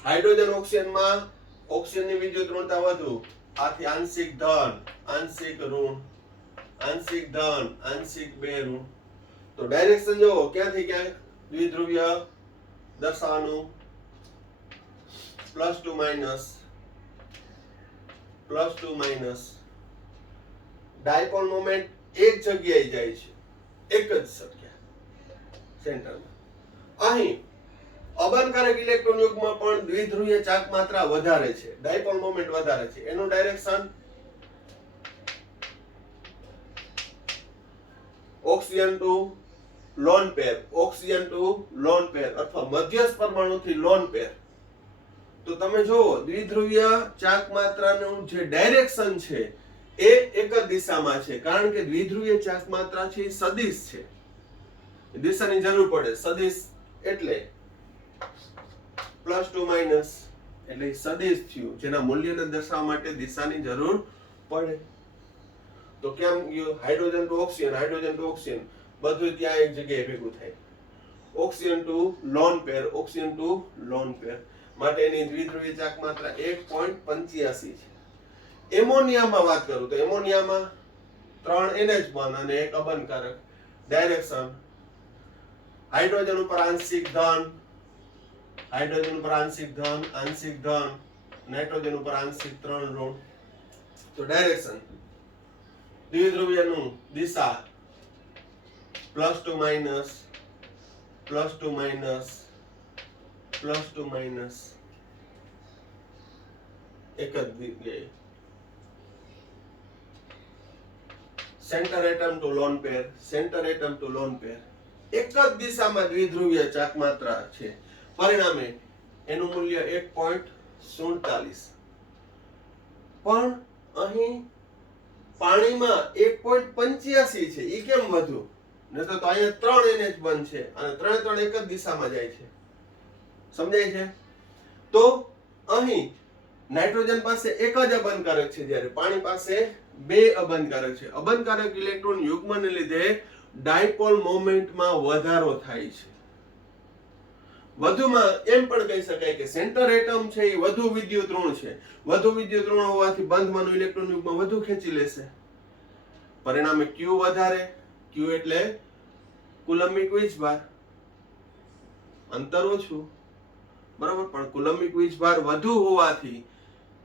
હાઇડ્રોજન ઓક્સિજનમાં ઓક્સિજનની વિદ્યુત ઋણતા વધુ, આથી આંશિક ધન, આંશિક ઋણ, આંશિક ધન, આંશિક બે ઋણ. તો ડાયરેક્શન જો ક્યાંથી ક્યાં દ્વિધ્રુવીય દર્શાવવાનું, +2 માઇનસ, ડાયપોલ મોમેન્ટ એક જગ્યાએ જાય છે, એક જ જગ્યા સેન્ટરમાં. અહીં અબનકારક ઇલેક્ટ્રોન યુગ્મમાં પણ દ્વિધ્રુવીય ચાક માત્રા વધારે છે, ડાયપોલ મોમેન્ટ વધારે છે. એનું direction oxygen to lone pair, અથવા મધ્યસ્થ પરમાણુથી લોન પેર. તો તમે જુઓ દ્વિધ્રુવીય ચાક માત્રાનું જે ડાયરેક્શન છે એ એક જ દિશામાં છે, કારણ કે દ્વિધ્રુવીય ચાક માત્રા છે સદિશ છે, દિશાની જરૂર પડે. સદિશ એટલે +2 માઇનસ એટલે સદિશ થયું, જેના મૂલ્યને દર્શાવવા માટે દિશાની જરૂર પડે. તો કેમ ગયું? હાઇડ્રોજન ટુ ઓક્સિજન બધું ત્યાં એક જગ્યાએ ભેગું થાય. ઓક્સિજન ટુ લોન પેર માટે એની દ્વિધ્રુવીય ચાક માત્રા 1.85 છે. એમોનિયામાં વાત કરું તો એમોનિયામાં 3 NH બંધ અને એક અબનકારક. ડાયરેક્શન હાઇડ્રોજન ઉપર આંશિક ધન, નાઇટ્રોજન ઉપર આંશિક 3 ઋણ. તો ડાયરેક્શન દ્વિધ્રુવીયનું દિશા +2 માઇનસ, એક જ જગ્યાએ. Centre atom two lone pair, centre atom two lone pair. એક જ દિશામાં દ્વિધ્રુવીય ચાક માત્રા છે. પરિણામે એનું મૂલ્ય 1.47. પણ અહીં પાણીમાં 1.85 છે. ઈ કેમ વધુ? નહીતર તો અહીંયા 3 NH બંધ છે અને 3 એક જ દિશામાં જાય છે. સમજાય છે? તો અહીં નાઇટ્રોજન પાસે એક જ અબંધકારક છે, જ્યારે પાણી પાસે 2 અબંધકારક છે. અબંધકારક ઇલેક્ટ્રોન યુગ્મને લીધે ડાયપોલ મોમેન્ટમાં વધારો થાય છે. વધુમાં એમ પણ કહી શકાય કે સેન્ટર એટમ છે એ વધુ વિદ્યુત ઋણ છે. વધુ વિદ્યુત ઋણ હોવાથી બંધમાંનું ઇલેક્ટ્રોન યુગ્મ વધુ ખેંચી લેશે. પરિણામે Q વધારે. Q એટલે કુલમ્બિક વીજભાર. અંતર ઓછું, બરાબર, પણ કુલમ્બિક વીજભાર વધુ હોવાથી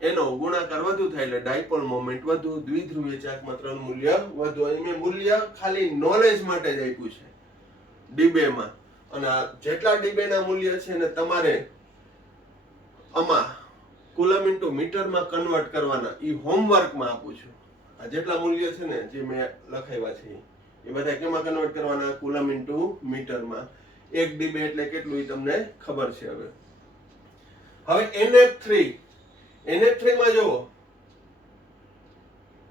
એનો ગુણાકાર વધુ થાય એટલે ડાયપોલ મોમેન્ટ વધુ, દ્વિધ્રુવીય ચાક માત્રાનું મૂલ્ય વધુ. અહીં મેં મૂલ્ય ખાલી નોલેજ માટે જ આપ્યું છે ડીબેમાં, અને આ જેટલા ડીબેના મૂલ્ય છે ને તમારે આમાં કુલમ ઇન્ટુ મીટરમાં કન્વર્ટ કરવાના, ઈ હોમવર્કમાં આપું છું. આ જેટલા મૂલ્ય છે ને જે મેં લખાવ્યા છે એ બધા કેમાં કન્વર્ટ કરવાના? કુલમ ઇન્ટુ મીટરમાં. 1 ડીબે એટલે કેટલું એ તમને ખબર છે. હવે NF3, NF3 માં જુઓ,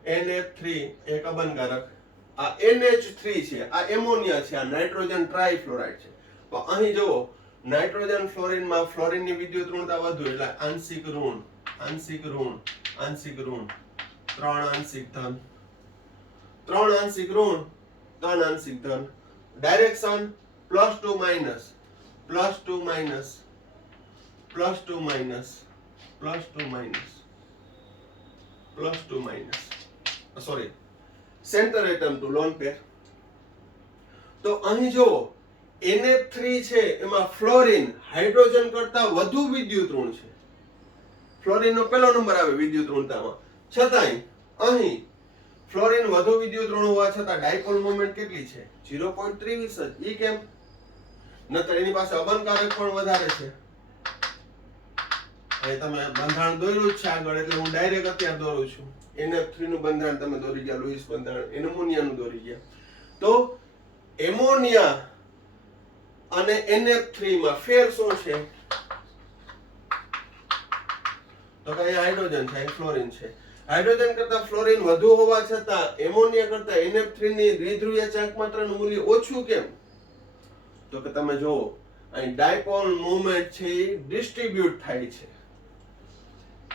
NF3 એક અબંધકારક, આ NH3 છે, આ એમોનિયા છે, આ નાઇટ્રોજન ટ્રાઇફ્લોરાઇડ છે. તો અહીં જુઓ, નાઇટ્રોજન ફ્લોરિનમાં ફ્લોરિનની વિદ્યુત ઋણતા વધુ એટલે આંશિક ઋણ, આંશિક ઋણ, આંશિક ઋણ, 3 આંશિક ધન, 3 આંશિક ઋણ, 3 આંશિક ધન. Direction +2 minus, +2 minus, +2 minus, +2 minus, +2 minus, sorry, centre atom two lone pair. તો અહીં જુઓ, NF3 છે એમાં ફ્લોરિન હાઇડ્રોજન કરતા વધુ વિદ્યુત ઋણ છે. ફ્લોરિનનો પહેલો નંબર આવે વિદ્યુત ઋણતામાં. છતાંય અહીં ફ્લોરિન વધુ વિદ્યુત ઋણ હોવા છતાં ડાયપોલ મોમેન્ટ કેટલી છે? 0.23 જ. ઈ કેમ? નતર એની પાસે અબંધકારક પણ વધારે છે. અહીં તમે બંધારણ દોર્યું જ છે આગળ, એટલે હું ડાયરેક્ટ અત્યારે દોરું છું. NF3 નું બંધારણ તમે દોરી ગયા, લુઈસ બંધારણ, એમોનિયાનું દોરી ગયા. તો એમોનિયા અને NF3 માં ફેર શું છે? તો કે અહીંયા હાઇડ્રોજન છે, અહીં ફ્લોરિન છે. હાઇડ્રોજન કરતા ફ્લોરિન વધુ હોવા છતાં એમોનિયા કરતા NF3 ની દ્વિધ્રુવીય ચાક માત્રાનું મૂલ્ય ઓછું કેમ? તો કે તમે જુઓ, અહીં ડાયપોલ મોમેન્ટ છે એ ડિસ્ટ્રીબ્યુટ થાય છે.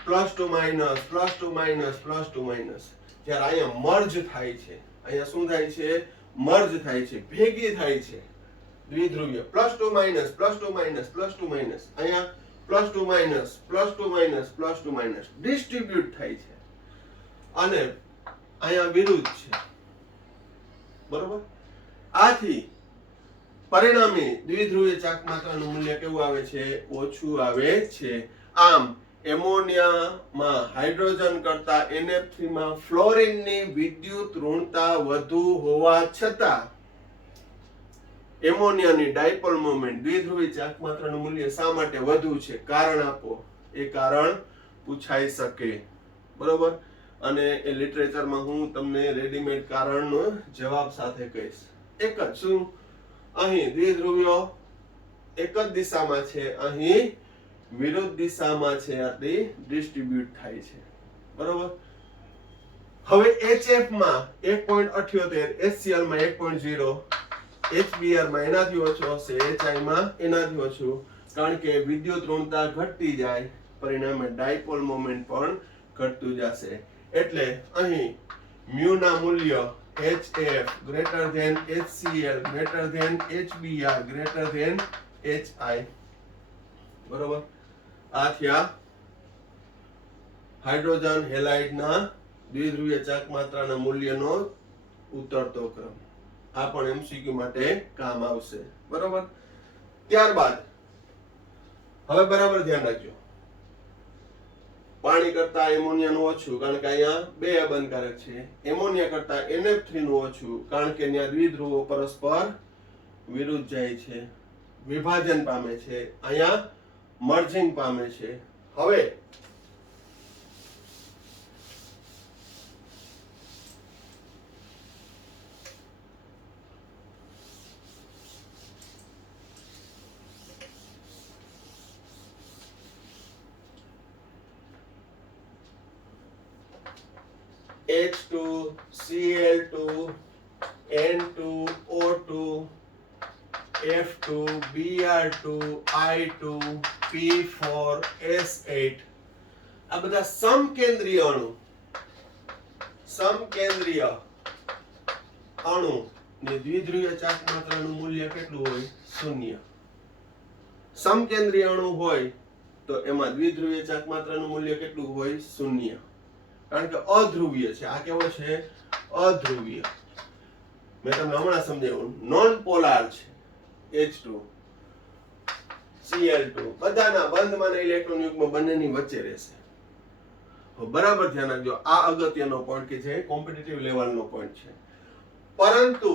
+2 માઇનસ, +2 માઇનસ, +2 માઇનસ. જ્યારે અહીંયા મર્જ થાય છે, અહીંયા શું થાય છે? મર્જ થાય છે, ભેગી થાય છે દ્વિધ્રુવીય. +2 માઇનસ, +2 માઇનસ, +2 માઇનસ. અહીંયા +2 માઇનસ, +2 માઇનસ, +2 માઇનસ ડિસ્ટ્રીબ્યુટ થાય છે. અને અહીંયા વિરુદ્ધ છે, બરોબર. આથી પરિણામી દ્વિધ્રુવીય ચાક માત્રાનું મૂલ્ય કેવું આવે છે? ઓછું આવે છે. આમ એમોનિયામાં હાઇડ્રોજન કરતા NF3 માં ફ્લોરિનની વિદ્યુત ઋણતા વધુ હોવા છતાં એમોનિયાની ડાયપોલ મોમેન્ટ દ્વિધ્રુવીય ચાક માત્રાનું મૂલ્ય શા માટે વધુ છે? કારણ આપો. એ કારણ પૂછાઈ શકે, બરોબર. અને એ લિટરેચરમાં હું તમને રેડીમેડ કારણનો જવાબ સાથે કહીશ. એક જ શું? અહીં દ્વિધ્રુવીઓ એક જ દિશામાં છે, અહીં વિરુદ્ધ દિશામાં છે, આટલી ડિસ્ટ્રીબ્યુટ થાય છે, બરોબર. હવે HF માં 1.78, HCl માં 1.0, HBr માં એનાથી ઓછો હશે, HI માં એનાથી ઓછું, કારણ કે વિદ્યુત ઋણતા ઘટતી જાય, પરિણામે ડાયપોલ મોમેન્ટ પણ ઘટતું જશે. એટલે અહીં મ્યુ ના મૂલ્ય HF greater than HCl greater than HBr greater than HI, બરોબર. આ થયા હાઇડ્રોજન હેલાઇડ ના દ્વિધ્રુવીય ચાક માત્રાના મૂલ્યનો ઉતરતો ક્રમ. આ પણ MCQ માટે કામ આવશે, બરોબર. ત્યારબાદ હવે બરાબર ધ્યાન રાખજો, પાણી કરતા એમોનિયાનું ઓછું, કારણ કે અહીંયા 2 અબંધકારક છે. એમોનિયા કરતા NF3 નું ઓછું, કારણ કે ત્યાં દ્વિધ્રુવો પરસ્પર વિરુદ્ધ જાય છે, વિભાજન પામે છે. અહીંયા મર્જિંગ પામે છે. હવે H2Cl2 N2O2 F2 Br2 I2 P4S8 આ બધા સમકેન્દ્રીય અણુ ને દ્વિધ્રુવીય ચાક માત્રાનું મૂલ્ય કેટલું હોય? 0. સમકેન્દ્રીય અણુ હોય તો એમાં દ્વિધ્રુવીય ચાક માત્રાનું મૂલ્ય કેટલું હોય? 0. કારણ કે અધ્રુવીય છે. આ કેવો છે? અધ્રુવીય. મેં તમને હમણાં સમજાવ્યું. નોન પોલાર છે H2 Cl2 બધાના બંધમાં ઇલેક્ટ્રોન યુગ્મ બંનેની વચ્ચે રહેશે. બરાબર ધ્યાન રાખજો. આ અગત્યનો પોઈન્ટ કે છે કોમ્પિટિટિવ લેવલનો પોઈન્ટ છે. પરંતુ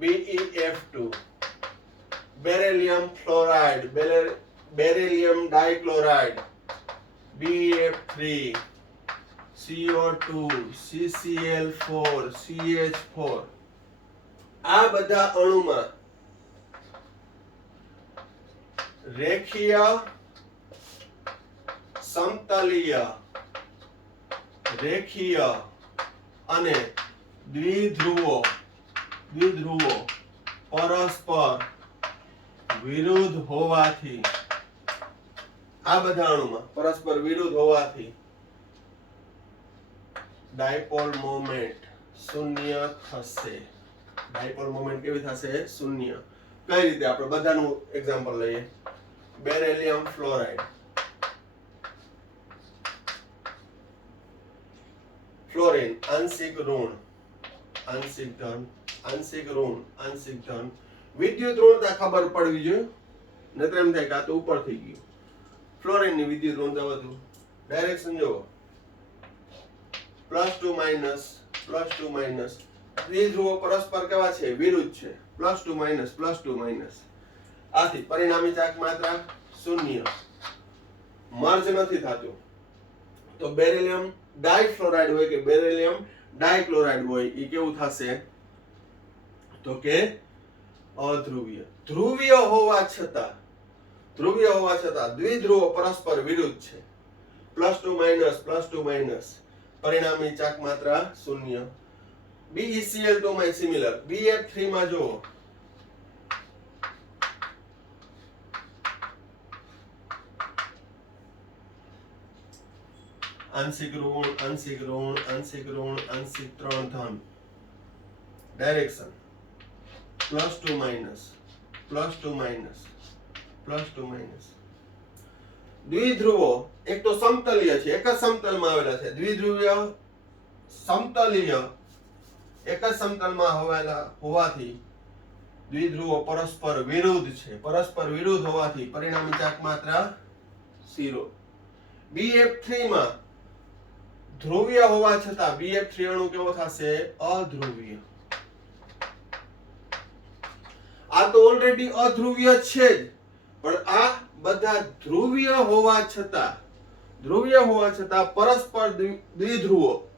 BeF2 beryllium fluoride beryllium ડાઇક્લોરાઇડ BeF3 CO2 CCl4 CH4 આ બધા અણુમાં રેખીય સમતલીય રેખીય અને દ્વિધ્રુવો પરસ્પર વિરુદ્ધ હોવાથી આ બધા અણુમાં પરસ્પર વિરુદ્ધ હોવાથી ડાયપોલ મોમેન્ટ શૂન્ય થશે. ડાયપોલ મોમેન્ટ કેવી થશે? શૂન્ય. કઈ રીતે? આપણે બધાનું એક્ઝામ્પલ લઈએ. બેરિલિયમ ફ્લોરાઇડ ફ્લોરિન આંશિક ઋણ આંશિક ધન આંશિક ઋણ આંશિક ધન. વિદ્યુત ઋણતા ખબર પડવી જોઈએ, નહીતર એમ થાય કે આ તો ઉપર થઈ ગયું. ફ્લોરિન ની વિદ્યુત ઋણતા વધુ. ડાયરેક્શન જુઓ, +2 માઇનસ. દ્વિધ્રુવો પરસ્પર કેવા છે? વિરુદ્ધ છે. +2 માઇનસ. આથી પરિણામી ચાક માત્રા 0. મર્જ નથી થતું. તો બેરિલિયમ ડાઇફ્લોરાઇડ હોય કે બેરિલિયમ ડાઇક્લોરાઇડ હોય એ કેવું થશે? તો કે અધ્રુવીય. ધ્રુવીય હોવા છતાં દ્વિધ્રુવો પરસ્પર વિરુદ્ધ છે. +2 માઇનસ. પરિણામી ચાક માત્રા 0. BeCl2 માં સિમિલર. BF3 માં જો આંશિક ઋણ આંશિક 3 ધન. Direction +2 minus. દ્વિધ્રુવો એક તો સમતલીય છે, એક જ સમતલમાં આવેલા છે. દ્વિધ્રુવીય સમતલીય એક જ સમતલમાં આવેલા હોવાથી દ્વિધ્રુવો પરસ્પર વિરુદ્ધ છે. પરસ્પર વિરુદ્ધ હોવાથી પરિણામી ચાક માત્રા 0. BF3 માં ધ્રુવીય હોવા છતાં BF3 અણુ કેવો થશે? અધ્રુવીય. આ તો ઓલરેડી અધ્રુવીય છે જ, પણ આ બધા ધ્રુવીય હોવા છતાં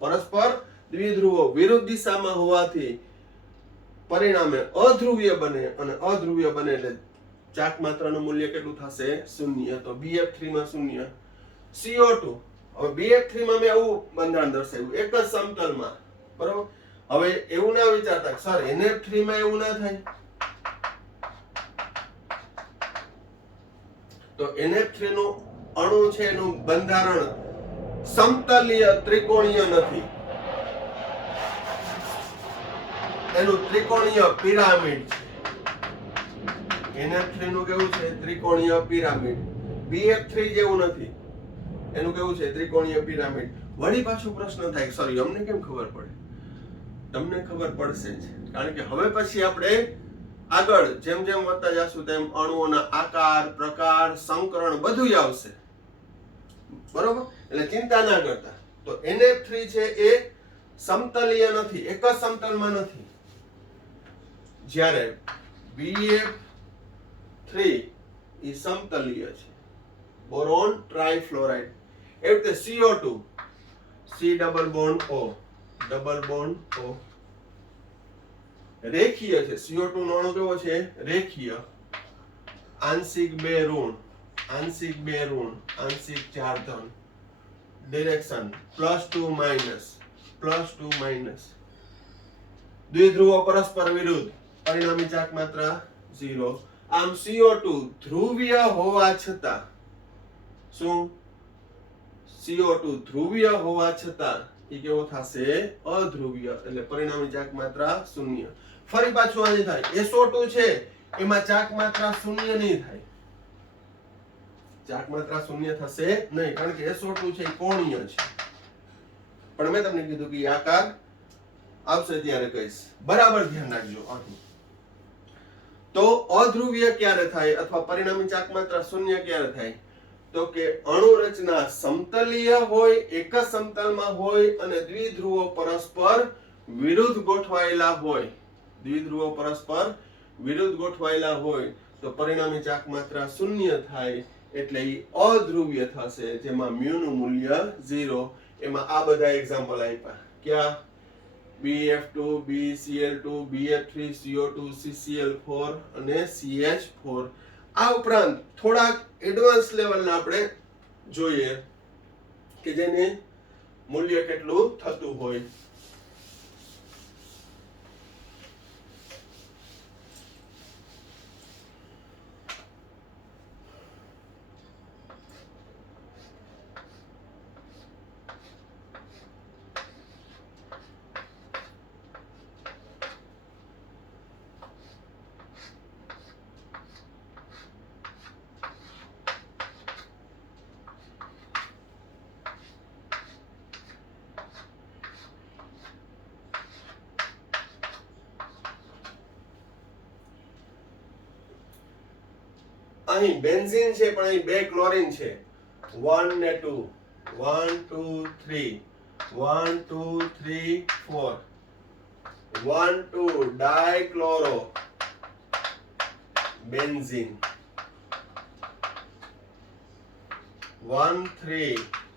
પરસ્પર દ્વિધ્રુવો વિરુદ્ધ દિશામાં હોવાથી પરિણામે અધ્રુવીય બને, અને અધ્રુવીય બને એટલે ચાક માત્રાનું મૂલ્ય કેટલું થશે? 0. તો BF3 માં 0. CO2 હવે BF3 માં મેં આવું બંધારણ દર્શાવ્યું એક જ સમતલમાં. બરોબર. હવે એવું ના વિચારતા સર NF3 માં એવું ના થાય. તો NF3 નું અણુ છે એનું બંધારણ સમતલીય ત્રિકોણીય નથી, એનું ત્રિકોણીય પિરામિડ છે. NF3 નું કેવું છે? ત્રિકોણીય પિરામિડ. BF3 જેવું નથી, એનું કેવું છે? ત્રિકોણીય પિરામિડ. વળી પાછો પ્રશ્ન થાય સોરી અમને કેમ ખબર પડે? તમને ખબર પડશે જ, કારણ કે હવે પછી આપણે આગળ જેમ વધતા જશું તેમ અણુઓના આકાર, પ્રકાર, સંકરણ બધું આવશે. બરોબર. એટલે ચિંતા ના કરતા. તો NF3 છે એ સમતલીય નથી, એક જ સમતલમાં નથી. જ્યારે BF3 એ સમતલીય છે. બોરોન ટ્રાઇફ્લોરાઇડ. એ રીતે CO2 C double bond O રેખીય છે. CO2 નો અણુ કેવો છે? રેખીય. આંશિક 2 ઋણ આંશિક 4 ધન. ડિરેક્શન +2 માઇનસ દ્વિધ્રુવો પરસ્પર વિરુદ્ધ પરિણામી ચાક માત્રા 0. આમ CO2 ધ્રુવીય હોવા છતાં શું CO2 ધ્રુવીય હોવા છતાં એ કેવો થશે અધ્રુવીય એટલે પરિણામી ચાક માત્રા 0. ફરી પાછું આની થાય SO2 છે એમાં ચાક માત્રા 0 નહીં થાય ચાક માત્રા 0 થશે નહીં કારણ કે SO2 છે એ કોણીય છે પણ મેં તમને કીધું કે આકાર આવશે ત્યારે કહીશ બરાબર ધ્યાન રાખજો અહીં તો અધ્રુવીય ક્યારે થાય અથવા પરિણામી ચાક માત્રા 0 ક્યારે થાય તો કે અણુ રચના સમતલીય હોય એક જ સમતલમાં હોય અને દ્વિધ્રુવો પરસ્પર વિરુદ્ધ ગોઠવાયેલા હોય તો પરિણામી ચાક માત્રા 0 થાય એટલે એ અધ્રુવીય થશે જેમાં મ્યુ નું મૂલ્ય 0. એમાં આ બધા એક્ઝામ્પલ આપ્યા ક્યાં BF2 BCl2 BF3 CO2 CCl4 અને CH4. આ ઉપરાંત થોડાક એડવાન્સ લેવલના આપણે જોઈએ કે જેને મૂલ્ય કેટલું થતું હોય. અહીં બેન્ઝીન છે પણ અહીં બે ક્લોરીન છે 1 ને 2 1 2 3 1 2 3 4 1 2 ડાઇક્લોરો બેન્ઝીન 1 3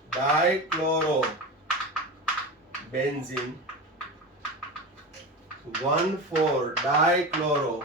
ડાઇક્લોરો બેન્ઝીન 1 4 ડાઇક્લોરો